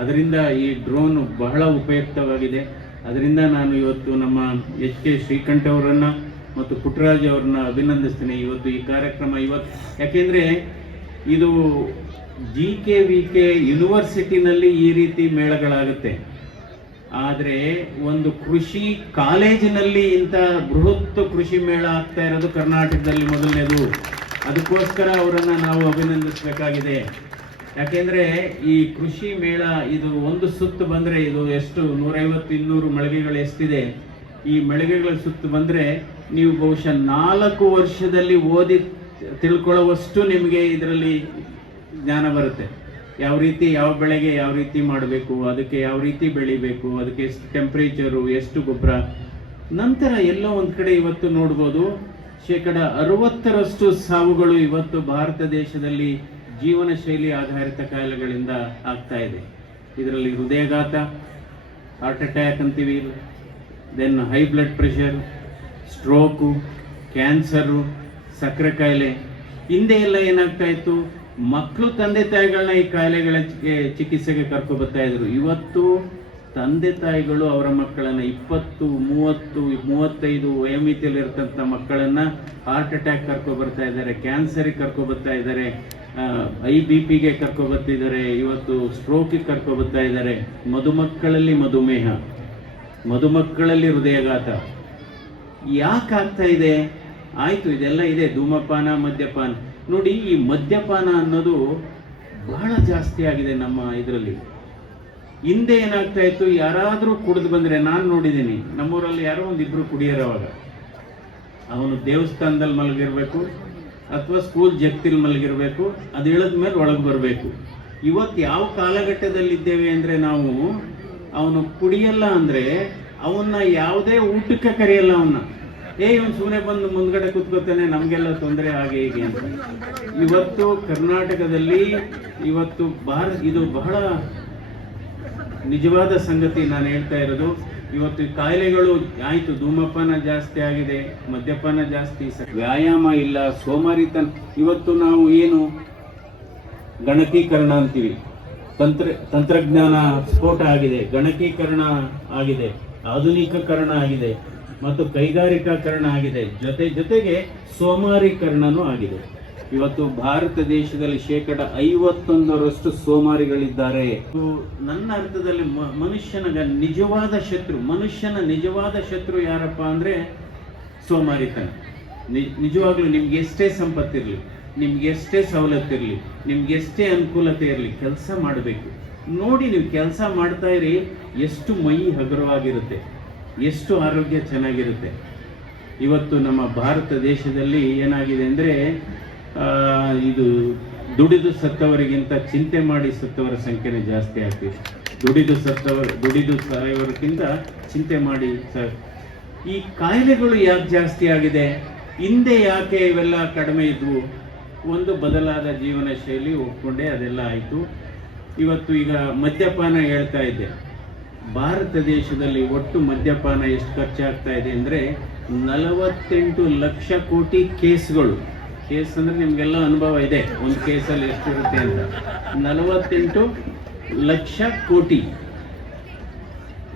ಅದರಿಂದ ಈ ಡ್ರೋನ್ ಬಹಳ ಉಪಯುಕ್ತವಾಗಿದೆ. ಅದರಿಂದ ನಾನು ಇವತ್ತು ನಮ್ಮ ಎಚ್ ಕೆ ಶ್ರೀಕಂಠ ಅವರನ್ನು ಮತ್ತು ಪುಟ್ಟರಾಜ್ ಅವ್ರನ್ನ ಅಭಿನಂದಿಸ್ತೀನಿ. ಇವತ್ತು ಈ ಕಾರ್ಯಕ್ರಮ ಇವತ್ತು ಯಾಕೆಂದರೆ ಇದು ಜಿ ಕೆ ವಿ ಕೆ ಯೂನಿವರ್ಸಿಟಿನಲ್ಲಿ ಈ ರೀತಿ ಮೇಳಗಳಾಗುತ್ತೆ. ಆದರೆ ಒಂದು ಕೃಷಿ ಕಾಲೇಜಿನಲ್ಲಿ ಇಂಥ ಬೃಹತ್ ಕೃಷಿ ಮೇಳ ಆಗ್ತಾ ಇರೋದು ಕರ್ನಾಟಕದಲ್ಲಿ ಮೊದಲನೇದು. ಅದಕ್ಕೋಸ್ಕರ ಅವರನ್ನು ನಾವು ಅಭಿನಂದಿಸಬೇಕಾಗಿದೆ. ಯಾಕೆಂದರೆ ಈ ಕೃಷಿ ಮೇಳ ಇದು ಒಂದು ಸುತ್ತು ಬಂದರೆ ಇದು ಎಷ್ಟು? ನೂರೈವತ್ತು, ಇನ್ನೂರು ಮಳಿಗೆಗಳು ಎಷ್ಟಿದೆ? ಈ ಮಳಿಗೆಗಳ ಸುತ್ತು ಬಂದರೆ ನೀವು ಬಹುಶಃ ನಾಲ್ಕು ವರ್ಷದಲ್ಲಿ ಓದಿ ತಿಳ್ಕೊಳ್ಳುವಷ್ಟು ನಿಮಗೆ ಇದರಲ್ಲಿ ಜ್ಞಾನ ಬರುತ್ತೆ. ಯಾವ ರೀತಿ, ಯಾವ ಬೆಳೆಗೆ ಯಾವ ರೀತಿ ಮಾಡಬೇಕು, ಅದಕ್ಕೆ ಯಾವ ರೀತಿ ಬೆಳಿಬೇಕು, ಅದಕ್ಕೆ ಎಷ್ಟು ಟೆಂಪ್ರೇಚರು ಎಷ್ಟು ಗೊಬ್ಬರ. ನಂತರ ಎಲ್ಲೋ ಒಂದು ಕಡೆ ಇವತ್ತು ನೋಡ್ಬೋದು, ಶೇಕಡ ಅರವತ್ತರಷ್ಟು ಸಾವುಗಳು ಇವತ್ತು ಭಾರತ ದೇಶದಲ್ಲಿ ಜೀವನ ಶೈಲಿ ಆಧಾರಿತ ಕಾಯಿಲೆಗಳಿಂದ ಆಗ್ತಾ ಇದೆ. ಇದರಲ್ಲಿ ಹೃದಯಘಾತ ಹಾರ್ಟ್ ಅಟ್ಯಾಕ್ ಅಂತೀವಿ then high blood pressure stroke cancer ಸಕ್ಕರೆ ಕಾಯಿಲೆ. ಹಿಂದೆ ಎಲ್ಲ ಏನಾಗ್ತಾ ಇತ್ತು? ಮಕ್ಕಳು ತಂದೆ ತಾಯಿಗಳನ್ನ ಈ ಕಾಯಿಲೆಗಳ ಚಿಕಿತ್ಸೆಗೆ ಕರ್ಕೊ ಬರ್ತಾ ಇದ್ರು. ಇವತ್ತು ತಂದೆ ತಾಯಿಗಳು ಅವರ ಮಕ್ಕಳನ್ನ ಇಪ್ಪತ್ತು, ಮೂವತ್ತು, ಮೂವತ್ತೈದು ವಯೋಮಿತಿಯಲ್ಲಿ ಮಕ್ಕಳನ್ನು ಮಕ್ಕಳನ್ನ ಹಾರ್ಟ್ ಅಟ್ಯಾಕ್ ಕರ್ಕೊ ಬರ್ತಾ ಇದ್ದಾರೆ ಕ್ಯಾನ್ಸರಿಗೆ ಕರ್ಕೊ ಬರ್ತಾ ಇದ್ದಾರೆ ಐ ಬಿ ಪಿಗೆ ಕರ್ಕೊ ಬರ್ತಿದ್ದಾರೆ, ಇವತ್ತು ಸ್ಟ್ರೋಕಿಗೆ ಕರ್ಕೊ ಬರ್ತಾ ಇದ್ದಾರೆ. ಮಧುಮಕ್ಕಳಲ್ಲಿ ಮಧುಮೇಹ ಮಧುಮಕ್ಕಳಲ್ಲಿ ಹೃದಯಘಾತ. ಯಾಕೆ ಆಗ್ತಾ ಇದೆ? ಆಯ್ತು, ಇದೆಲ್ಲ ಇದೆ. ಧೂಮಪಾನ, ಮದ್ಯಪಾನ. ನೋಡಿ, ಈ ಮದ್ಯಪಾನ ಅನ್ನೋದು ಬಹಳ ಜಾಸ್ತಿ ಆಗಿದೆ ನಮ್ಮ ಇದರಲ್ಲಿ. ಹಿಂದೆ ಏನಾಗ್ತಾ ಇತ್ತು, ಯಾರಾದರೂ ಕುಡಿದು ಬಂದರೆ, ನಾನು ನೋಡಿದ್ದೀನಿ, ನಮ್ಮೂರಲ್ಲಿ ಯಾರೋ ಒಂದಿಬ್ಬರು ಕುಡಿಯೋರು ಅವಾಗ. ಅವನು ದೇವಸ್ಥಾನದಲ್ಲಿ ಮಲಗಿರಬೇಕು, ಅಥವಾ ಸ್ಕೂಲ್ ಜಗ್ತಿಲ್ ಮಲಗಿರಬೇಕು, ಅದು ಇಳಿದ ಮೇಲೆ ಒಳಗೆ ಬರಬೇಕು. ಇವತ್ತು ಯಾವ ಕಾಲಘಟ್ಟದಲ್ಲಿದ್ದೇವೆ ಅಂದರೆ ನಾವು, ಅವನು ಕುಡಿಯಲ್ಲ ಅಂದರೆ, ಅವನ್ನ ಯಾವುದೇ ಊಟಕ್ಕೆ ಕರೆಯಲ್ಲ ಅವನ್ನ. ಏ, ಇವನು ಸುಮ್ಮನೆ ಬಂದು ಮುಂದ್ಗಡೆ ಕೂತ್ಕೋತಾನೆ ನಮಗೆಲ್ಲ ತೊಂದರೆ ಆಗಿ ಹೀಗೆ ಅಂತ. ಇವತ್ತು ಕರ್ನಾಟಕದಲ್ಲಿ, ಇವತ್ತು ಭಾರತ ಇದು ಬಹಳ ನಿಜವಾದ ಸಂಗತಿ ನಾನು ಹೇಳ್ತಾ ಇರೋದು. ಇವತ್ತು ಕಾಯಿಲೆಗಳು, ಆಯ್ತು, ಧೂಮಪಾನ ಜಾಸ್ತಿ ಆಗಿದೆ, ಮದ್ಯಪಾನ ಜಾಸ್ತಿ ವ್ಯಾಯಾಮ ಇಲ್ಲ, ಸೋಮಾರಿತನ. ಇವತ್ತು ನಾವು ಏನು ಗಣಕೀಕರಣ ಅಂತೀವಿ. ತಂತ್ರ, ತಂತ್ರಜ್ಞಾನ ಸ್ಫೋಟ ಆಗಿದೆ, ಗಣಕೀಕರಣ ಆಗಿದೆ, ಆಧುನಿಕಕರಣ ಆಗಿದೆ. ಮತ್ತು ಕೈಗಾರಿಕಾಕರಣ ಆಗಿದೆ. ಜೊತೆ ಜೊತೆಗೆ ಸೋಮಾರೀಕರಣನೂ ಆಗಿದೆ. ಇವತ್ತು ಭಾರತ ದೇಶದಲ್ಲಿ ಶೇಕಡ ಐವತ್ತೊಂದರಷ್ಟು ಸೋಮಾರಿಗಳಿದ್ದಾರೆ. ನನ್ನ ಅರ್ಥದಲ್ಲಿ ಮನುಷ್ಯನ ನಿಜವಾದ ಶತ್ರು, ಮನುಷ್ಯನ ನಿಜವಾದ ಶತ್ರು ಯಾರಪ್ಪ ಅಂದ್ರೆ ಸೋಮಾರಿತನ. ನಿಜವಾಗ್ಲೂ ನಿಮ್ಗೆ ಎಷ್ಟೇ ಸಂಪತ್ತಿರಲಿ, ನಿಮ್ಗೆ ಎಷ್ಟೇ ಸವಲತ್ತಿರಲಿ, ನಿಮ್ಗೆ ಎಷ್ಟೇ ಅನುಕೂಲತೆ ಇರಲಿ, ಕೆಲಸ ಮಾಡಬೇಕು. ನೋಡಿ ನೀವು ಕೆಲಸ ಮಾಡ್ತಾ ಇರಿ, ಎಷ್ಟು ಮೈ ಹಗುರವಾಗಿರುತ್ತೆ. ಎಷ್ಟು ಆರೋಗ್ಯ ಚೆನ್ನಾಗಿರುತ್ತೆ. ಇವತ್ತು ನಮ್ಮ ಭಾರತ ದೇಶದಲ್ಲಿ ಏನಾಗಿದೆ ಅಂದರೆ ಇದು ದುಡಿದು ಸತ್ತವರಿಗಿಂತ ಚಿಂತೆ ಮಾಡಿ ಸತ್ತವರ ಸಂಖ್ಯೆನೇ ಜಾಸ್ತಿ ಆಗ್ತಿದೆ ದುಡಿದು ಸತ್ತವರು, ದುಡಿದು ಸಾಯವರಕ್ಕಿಂತ ಚಿಂತೆ ಮಾಡಿ ಸ, ಈ ಕಾಯಿಲೆಗಳು ಯಾಕೆ ಜಾಸ್ತಿ ಆಗಿದೆ? ಹಿಂದೆ ಯಾಕೆ ಇವೆಲ್ಲ ಕಡಿಮೆ ಇದ್ವು? ಒಂದು ಬದಲಾದ ಜೀವನ ಶೈಲಿ ಒಪ್ಕೊಂಡೆ ಅದೆಲ್ಲ ಆಯಿತು. ಇವತ್ತು ಈಗ ಮದ್ಯಪಾನ ಹೇಳ್ತಾ ಇದ್ದೆ. ಭಾರತ ದೇಶದಲ್ಲಿ ಒಟ್ಟು ಮದ್ಯಪಾನ ಎಷ್ಟು ಖರ್ಚಾಗ್ತಾ ಇದೆ ಅಂದರೆ ನಲವತ್ತೆಂಟು ಲಕ್ಷ ಕೋಟಿ ಕೇಸ್ಗಳು. ಕೇಸ್ ಅಂದ್ರೆ ನಿಮಗೆಲ್ಲ ಅನುಭವ ಇದೆ. ಒಂದು ಕೇಸಲ್ಲಿ ಎಷ್ಟಿರುತ್ತೆ ಅಂತ. ನಲವತ್ತೆಂಟು ಲಕ್ಷ ಕೋಟಿ.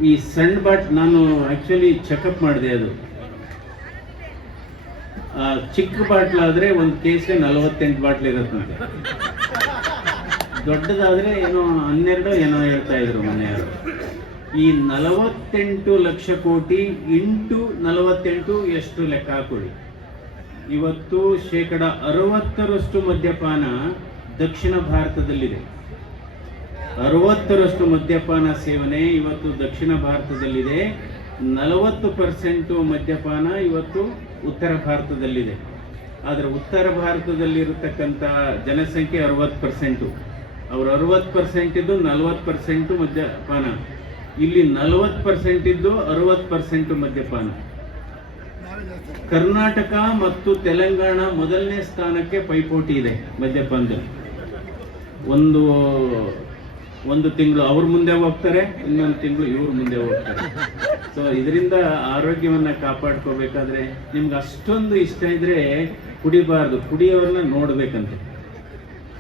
ಈ ಸಣ್ಣ ಬಾಟ್ ನಾನು ಆ್ಯಕ್ಚುಲಿ ಚೆಕಪ್ ಮಾಡಿದೆ ಅದು. ಚಿಕ್ಕ ಬಾಟ್ಲ್ ಆದರೆ ಒಂದು ಕೇಸ್ಗೆ ನಲವತ್ತೆಂಟು ಬಾಟ್ಲ್ ಇರುತ್ತಂತೆ ದೊಡ್ಡದಾದರೆ ಏನೋ ಹನ್ನೆರಡು ಏನೋ ಹೇಳ್ತಾ ಇದ್ರು ಮನೆಯವರು. ಈ ನಲವತ್ತೆಂಟು ಲಕ್ಷ ಕೋಟಿ ಇಂಟು ನಲವತ್ತೆಂಟು ಎಷ್ಟು ಲೆಕ್ಕ ಹಾಕೊಳ್ಳಿ. ಇವತ್ತು ಶೇಕಡ ಅರವತ್ತರಷ್ಟು ಮದ್ಯಪಾನ ದಕ್ಷಿಣ ಭಾರತದಲ್ಲಿದೆ. ಅರವತ್ತರಷ್ಟು ಮದ್ಯಪಾನ ಸೇವನೆ ಇವತ್ತು ದಕ್ಷಿಣ ಭಾರತದಲ್ಲಿದೆ. ನಲವತ್ತು ಪರ್ಸೆಂಟು ಮದ್ಯಪಾನ ಇವತ್ತು ಉತ್ತರ ಭಾರತದಲ್ಲಿದೆ. ಆದರೆ ಉತ್ತರ ಭಾರತದಲ್ಲಿರತಕ್ಕಂಥ ಜನಸಂಖ್ಯೆ ಅರವತ್ತು ಪರ್ಸೆಂಟು. ಅವರು ಅರವತ್ತು ಪರ್ಸೆಂಟ್ ಇದ್ದು ನಲವತ್ತು ಪರ್ಸೆಂಟು ಮದ್ಯಪಾನ. ಇಲ್ಲಿ ನಲವತ್ತು ಪರ್ಸೆಂಟ್ ಇದ್ದು ಅರವತ್ತು ಪರ್ಸೆಂಟ್ ಮದ್ಯಪಾನ. ಕರ್ನಾಟಕ ಮತ್ತು ತೆಲಂಗಾಣ ಮೊದಲನೇ ಸ್ಥಾನಕ್ಕೆ ಪೈಪೋಟಿ ಇದೆ ಮದ್ಯಪಾನದಲ್ಲಿ. ಒಂದು ಒಂದು ತಿಂಗಳು ಅವ್ರ ಮುಂದೆ ಹೋಗ್ತಾರೆ, ಇನ್ನೊಂದು ತಿಂಗಳು ಇವ್ರ ಮುಂದೆ ಹೋಗ್ತಾರೆ. ಸೊ ಇದರಿಂದ ಆರೋಗ್ಯವನ್ನು ಕಾಪಾಡ್ಕೋಬೇಕಾದ್ರೆ ನಿಮ್ಗೆ ಅಷ್ಟೊಂದು ಇಷ್ಟ ಇದ್ರೆ ಕುಡಿಬಾರ್ದು. ಕುಡಿಯೋರನ್ನ ನೋಡ್ಬೇಕಂತೆ.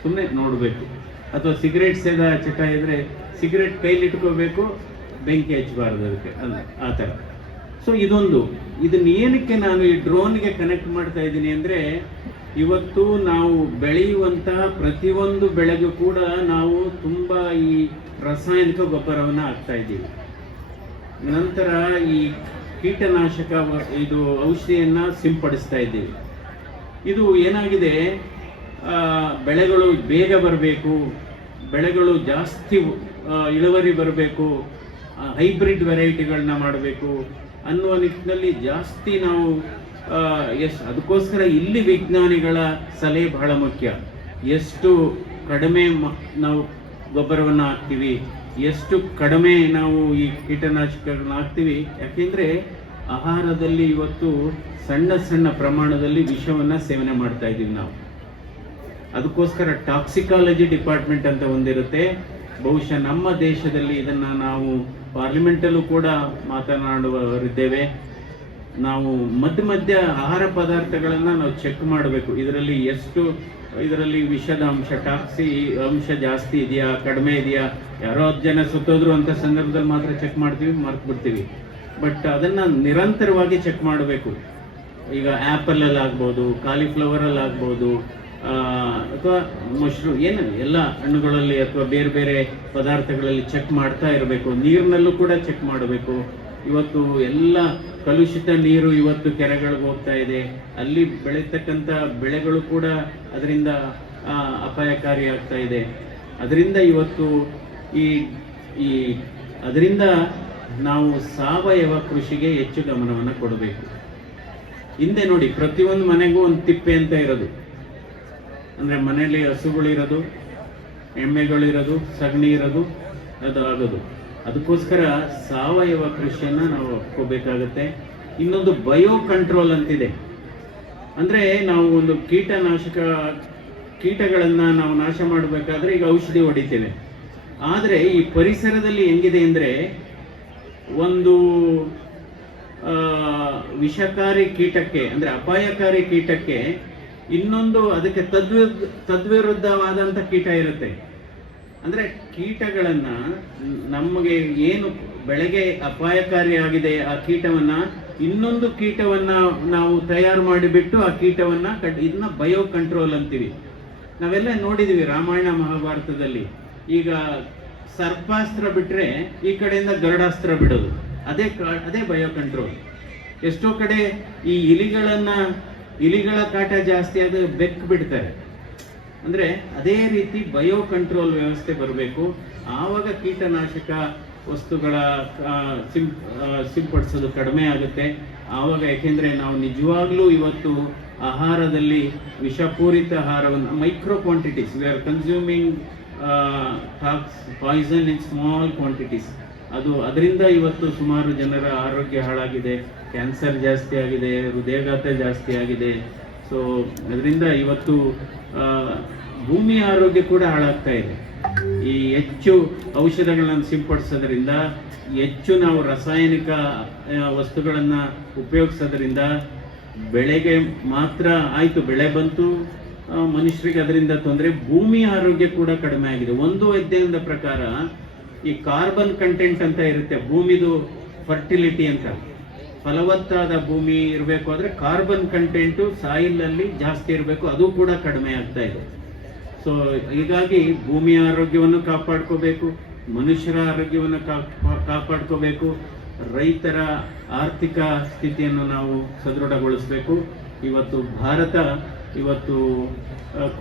ಸುಮ್ಮನೆ ನೋಡಬೇಕು. ಅಥವಾ ಸಿಗರೇಟ್ ಸೇದ ಚಟ ಇದ್ರೆ ಸಿಗರೇಟ್ ಕೈಲಿಟ್ಕೋಬೇಕು ಬೆಂಕಿ ಹಚ್ಚಬಾರ್ದು ಅದಕ್ಕೆ. ಅದು ಆ ಥರ. ಸೊ ಇದೊಂದು. ಇದನ್ನ ಏನಕ್ಕೆ ನಾನು ಈ ಡ್ರೋನ್ಗೆ ಕನೆಕ್ಟ್ ಮಾಡ್ತಾ ಇದ್ದೀನಿ ಅಂದರೆ, ಇವತ್ತು ನಾವು ಬೆಳೆಯುವಂತಹ ಪ್ರತಿಯೊಂದು ಬೆಳೆಗೂ ಕೂಡ ನಾವು ತುಂಬ ಈ ರಾಸಾಯನಿಕ ಗೊಬ್ಬರವನ್ನು ಹಾಕ್ತಾ ಇದ್ದೀವಿ. ನಂತರ ಈ ಕೀಟನಾಶಕ ಇದು ಔಷಧಿಯನ್ನು ಸಿಂಪಡಿಸ್ತಾ ಇದ್ದೀವಿ. ಇದು ಏನಾಗಿದೆ? ಬೆಳೆಗಳು ಬೇಗ ಬರಬೇಕು. ಬೆಳೆಗಳು ಜಾಸ್ತಿ ಇಳುವರಿ ಬರಬೇಕು. ಹೈಬ್ರಿಡ್ ವೆರೈಟಿಗಳನ್ನ ಮಾಡಬೇಕು ಅನ್ನುವ ನಿಟ್ಟಿನಲ್ಲಿ ಜಾಸ್ತಿ ನಾವು ಎಸ್ ಅದಕ್ಕೋಸ್ಕರ ಇಲ್ಲಿ ವಿಜ್ಞಾನಿಗಳ ಸಲಹೆ ಬಹಳ ಮುಖ್ಯ. ಎಷ್ಟು ಕಡಿಮೆ ಮ- ನಾವು ಗೊಬ್ಬರವನ್ನು ಹಾಕ್ತೀವಿ, ಎಷ್ಟು ಕಡಿಮೆ ನಾವು ಈ ಕೀಟನಾಶಕಗಳನ್ನ ಹಾಕ್ತೀವಿ, ಯಾಕೆಂದರೆ ಆಹಾರದಲ್ಲಿ ಇವತ್ತು ಸಣ್ಣ ಸಣ್ಣ ಪ್ರಮಾಣದಲ್ಲಿ ವಿಷವನ್ನು ಸೇವನೆ ಮಾಡ್ತಾ ಇದ್ದೀವಿ ನಾವು. ಅದಕ್ಕೋಸ್ಕರ ಟಾಕ್ಸಿಕಾಲಜಿ ಡಿಪಾರ್ಟ್ಮೆಂಟ್ ಅಂತ ಒಂದಿರುತ್ತೆ. ಬಹುಶಃ ನಮ್ಮ ದೇಶದಲ್ಲಿ ಇದನ್ನು ನಾವು ಪಾರ್ಲಿಮೆಂಟಲ್ಲೂ ಕೂಡ ಮಾತನಾಡುವವರಿದ್ದೇವೆ. ನಾವು ಮಧ್ಯ ಮಧ್ಯ ಆಹಾರ ಪದಾರ್ಥಗಳನ್ನು ನಾವು ಚೆಕ್ ಮಾಡಬೇಕು. ಇದರಲ್ಲಿ ಎಷ್ಟು, ಇದರಲ್ಲಿ ವಿಷದ ಅಂಶ, ಟಾಕ್ಸಿ ಅಂಶ ಜಾಸ್ತಿ ಇದೆಯಾ, ಕಡಿಮೆ ಇದೆಯಾ, ಯಾರೋ ಹತ್ತು ಜನ ಸುತ್ತೋದ್ರು ಅಂತ ಸಂದರ್ಭದಲ್ಲಿ ಮಾತ್ರ ಚೆಕ್ ಮಾಡ್ತೀವಿ ಮರ್ತು ಬಿಡ್ತೀವಿ ಬಟ್ ಅದನ್ನು ನಿರಂತರವಾಗಿ ಚೆಕ್ ಮಾಡಬೇಕು. ಈಗ ಆ್ಯಪಲಲ್ಲಿ ಆಗ್ಬೋದು ಕಾಲಿಫ್ಲವರಲ್ಲಿ ಆಗ್ಬೋದು ಅಥವಾ ಮಶ್ರೂಮ್ ಏನು ಎಲ್ಲ ಹಣ್ಣುಗಳಲ್ಲಿ ಅಥವಾ ಬೇರೆ ಬೇರೆ ಪದಾರ್ಥಗಳಲ್ಲಿ ಚೆಕ್ ಮಾಡ್ತಾ ಇರಬೇಕು. ನೀರಿನಲ್ಲೂ ಕೂಡ ಚೆಕ್ ಮಾಡಬೇಕು. ಇವತ್ತು ಎಲ್ಲ ಕಲುಷಿತ ನೀರು ಇವತ್ತು ಕೆರೆಗಳಿಗೆ ಹೋಗ್ತಾ ಇದೆ. ಅಲ್ಲಿ ಬೆಳೀತಕ್ಕಂಥ ಬೆಳೆಗಳು ಕೂಡ ಅದರಿಂದ ಅಪಾಯಕಾರಿ ಆಗ್ತಾ ಇದೆ. ಅದರಿಂದ ಇವತ್ತು ಈ ಈ, ಅದರಿಂದ ನಾವು ಸಾವಯವ ಕೃಷಿಗೆ ಹೆಚ್ಚು ಗಮನವನ್ನು ಕೊಡಬೇಕು. ಹಿಂದೆ ನೋಡಿ, ಪ್ರತಿಯೊಂದು ಮನೆಗೂ ಒಂದು ತಿಪ್ಪೆ ಅಂತ ಇರೋದು. ಅಂದರೆ ಮನೆಯಲ್ಲಿ ಹಸುಗಳಿರೋದು, ಎಮ್ಮೆಗಳಿರೋದು, ಸಗಣಿ ಇರೋದು, ಅದು ಆಗೋದು. ಅದಕ್ಕೋಸ್ಕರ ಸಾವಯವ ಕೃಷಿಯನ್ನು ನಾವು ಒಪ್ಕೋಬೇಕಾಗತ್ತೆ. ಇನ್ನೊಂದು ಬಯೋ ಕಂಟ್ರೋಲ್ ಅಂತಿದೆ. ಅಂದರೆ ನಾವು ಒಂದು ಕೀಟನಾಶಕ, ಕೀಟಗಳನ್ನು ನಾವು ನಾಶ ಮಾಡಬೇಕಾದ್ರೆ ಈಗ ಔಷಧಿ ಹೊಡಿತೇವೆ. ಆದರೆ ಈ ಪರಿಸರದಲ್ಲಿ ಹೆಂಗಿದೆ ಅಂದರೆ ಒಂದು ವಿಷಕಾರಿ ಕೀಟಕ್ಕೆ, ಅಂದರೆ ಅಪಾಯಕಾರಿ ಕೀಟಕ್ಕೆ ಇನ್ನೊಂದು ಅದಕ್ಕೆ ತದ್ವಿ ತದ್ವಿರುದ್ಧವಾದಂಥ ಕೀಟ ಇರುತ್ತೆ. ಅಂದರೆ ಕೀಟಗಳನ್ನು ನಮಗೆ ಏನು ಬೆಳೆಗೆ ಅಪಾಯಕಾರಿಯಾಗಿದೆ ಆ ಕೀಟವನ್ನು ಇನ್ನೊಂದು ಕೀಟವನ್ನು ನಾವು ತಯಾರು ಮಾಡಿಬಿಟ್ಟು ಆ ಕೀಟವನ್ನು ಕಟ್ ಇದನ್ನ ಬಯೋ ಕಂಟ್ರೋಲ್ ಅಂತೀವಿ. ನಾವೆಲ್ಲ ನೋಡಿದ್ದೀವಿ ರಾಮಾಯಣ ಮಹಾಭಾರತದಲ್ಲಿ. ಈಗ ಸರ್ಪಾಸ್ತ್ರ ಬಿಟ್ಟರೆ ಈ ಕಡೆಯಿಂದ ಗರುಡಾಸ್ತ್ರ ಬಿಡೋದು. ಅದೇ ಅದೇ ಬಯೋ ಕಂಟ್ರೋಲ್ ಎಷ್ಟೋ ಕಡೆ ಈ ಇಲಿಗಳನ್ನ ಇಲಿಗಳ ಕಾಟ ಜಾಸ್ತಿ ಆದ ಬೆಕ್ಕು ಬಿಡ್ತಾರೆ. ಅಂದ್ರೆ ಅದೇ ರೀತಿ ಬಯೋ ಕಂಟ್ರೋಲ್ ವ್ಯವಸ್ಥೆ ಬರಬೇಕು. ಆವಾಗ ಕೀಟನಾಶಕ ವಸ್ತುಗಳ ಸಿಂ ಸಿಂಪಡಿಸೋದು ಕಡಿಮೆ ಆಗುತ್ತೆ. ಆವಾಗ ಯಾಕೆಂದ್ರೆ ನಾವು ನಿಜವಾಗ್ಲೂ ಇವತ್ತು ಆಹಾರದಲ್ಲಿ ವಿಷಪೂರಿತ ಆಹಾರವನ್ನು micro quantities we are consuming poison in small quantities ಅದು ಅದರಿಂದ ಇವತ್ತು ಸುಮಾರು ಜನರ ಆರೋಗ್ಯ ಹಾಳಾಗಿದೆ, ಕ್ಯಾನ್ಸರ್ ಜಾಸ್ತಿ ಆಗಿದೆ, ಹೃದಯಾಘಾತ ಜಾಸ್ತಿ ಆಗಿದೆ. ಸೊ ಅದರಿಂದ ಇವತ್ತು ಭೂಮಿಯ ಆರೋಗ್ಯ ಕೂಡ ಹಾಳಾಗ್ತಾ ಇದೆ. ಈ ಹೆಚ್ಚು ಔಷಧಗಳನ್ನು ಸಿಂಪಡಿಸೋದ್ರಿಂದ, ಹೆಚ್ಚು ನಾವು ರಾಸಾಯನಿಕ ವಸ್ತುಗಳನ್ನು ಉಪಯೋಗಿಸೋದ್ರಿಂದ ಬೆಳೆಗೆ ಮಾತ್ರ ಆಯಿತು, ಬೆಳೆ ಬಂತು ಮನುಷ್ಯರಿಗೆ ಅದರಿಂದ ತೊಂದರೆ. ಭೂಮಿ ಆರೋಗ್ಯ ಕೂಡ ಕಡಿಮೆ ಆಗಿದೆ. ಒಂದು ಅಧ್ಯಯನದ ಪ್ರಕಾರ ಈ ಕಾರ್ಬನ್ ಕಂಟೆಂಟ್ ಅಂತ ಇರುತ್ತೆ, ಭೂಮಿದು ಫರ್ಟಿಲಿಟಿ ಅಂತ. ಫಲವತ್ತಾದ ಭೂಮಿ ಇರಬೇಕು ಆದರೆ ಕಾರ್ಬನ್ ಕಂಟೆಂಟು ಸಾಯಿಲ್ ಅಲ್ಲಿ ಜಾಸ್ತಿ ಇರಬೇಕು, ಅದು ಕೂಡ ಕಡಿಮೆ ಆಗ್ತಾ ಇದೆ. ಸೊ ಹೀಗಾಗಿ ಭೂಮಿಯ ಆರೋಗ್ಯವನ್ನು ಕಾಪಾಡ್ಕೋಬೇಕು, ಮನುಷ್ಯರ ಆರೋಗ್ಯವನ್ನು ಕಾಪಾ- ಕಾಪಾಡ್ಕೋಬೇಕು, ರೈತರ ಆರ್ಥಿಕ ಸ್ಥಿತಿಯನ್ನು ನಾವು ಸದೃಢಗೊಳಿಸಬೇಕು. ಇವತ್ತು ಭಾರತ ಇವತ್ತು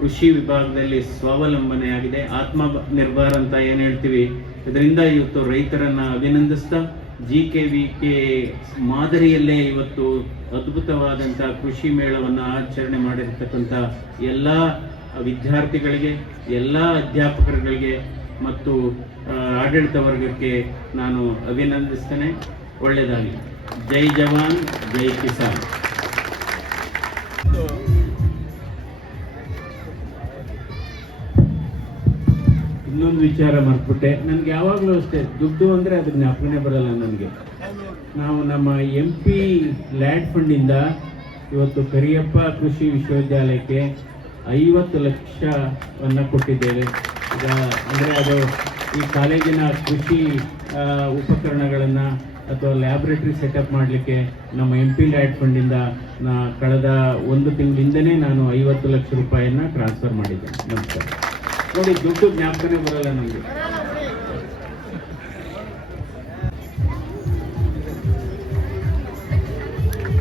ಕೃಷಿ ವಿಭಾಗದಲ್ಲಿ ಸ್ವಾವಲಂಬನೆಯಾಗಿದೆ. ಆತ್ಮ ನಿರ್ಭರ ಅಂತ ಏನು ಹೇಳ್ತೀವಿ? ಇದರಿಂದ ಇವತ್ತು ರೈತರನ್ನ ಅಭಿನಂದಿಸ್ತಾ ಜಿ ಕೆ ವಿ ಕೆ ಮಾದರಿಯಲ್ಲೇ ಇವತ್ತು ಅದ್ಭುತವಾದಂಥ ಕೃಷಿ ಮೇಳವನ್ನು ಆಚರಣೆ ಮಾಡಿರ್ತಕ್ಕಂಥ ಎಲ್ಲ ವಿದ್ಯಾರ್ಥಿಗಳಿಗೆ, ಎಲ್ಲ ಅಧ್ಯಾಪಕರುಗಳಿಗೆ ಮತ್ತು ಆಡಳಿತ ವರ್ಗಕ್ಕೆ ನಾನು ಅಭಿನಂದಿಸ್ತೇನೆ. ಒಳ್ಳೆಯದಾಗಿ ಜೈ ಜವಾನ್, ಜೈ ಕಿಸಾನ್. ವಿಚಾರ ಮಾಡ್ಬಿಟ್ಟೆ. ನನಗೆ ಯಾವಾಗಲೂ ಅಷ್ಟೇ, ದುಡ್ಡು ಅಂದರೆ ಅದು ಜ್ಞಾಪನೆ ಬರಲ್ಲ ನನಗೆ. ನಾವು ನಮ್ಮ ಎಂ ಪಿ ಲ್ಯಾಂಡ್ ಫಂಡಿಂದ ಇವತ್ತು ಕರಿಯಪ್ಪ ಕೃಷಿ ವಿಶ್ವವಿದ್ಯಾಲಯಕ್ಕೆ ಐವತ್ತು ಲಕ್ಷವನ್ನು ಕೊಟ್ಟಿದ್ದೇವೆ. ಅಂದರೆ ಅದು ಈ ಕಾಲೇಜಿನ ಕೃಷಿ ಉಪಕರಣಗಳನ್ನು ಅಥವಾ ಲ್ಯಾಬ್ರೇಟರಿ ಸೆಟಪ್ ಮಾಡಲಿಕ್ಕೆ ನಮ್ಮ ಎಂ ಪಿ ಲ್ಯಾಡ್ ಫಂಡಿಂದ ನಾ ಕಳೆದ ಒಂದು ತಿಂಗಳಿಂದನೇ ನಾನು ಐವತ್ತು ಲಕ್ಷ ರೂಪಾಯಿಯನ್ನು ಟ್ರಾನ್ಸ್ಫರ್ ಮಾಡಿದ್ದೆ. ನಮಸ್ಕಾರ. ನೋಡಿ ದುಡ್ಡು ಜ್ಞಾಪಕನೇ ಬರಲ್ಲ ನನಗೆ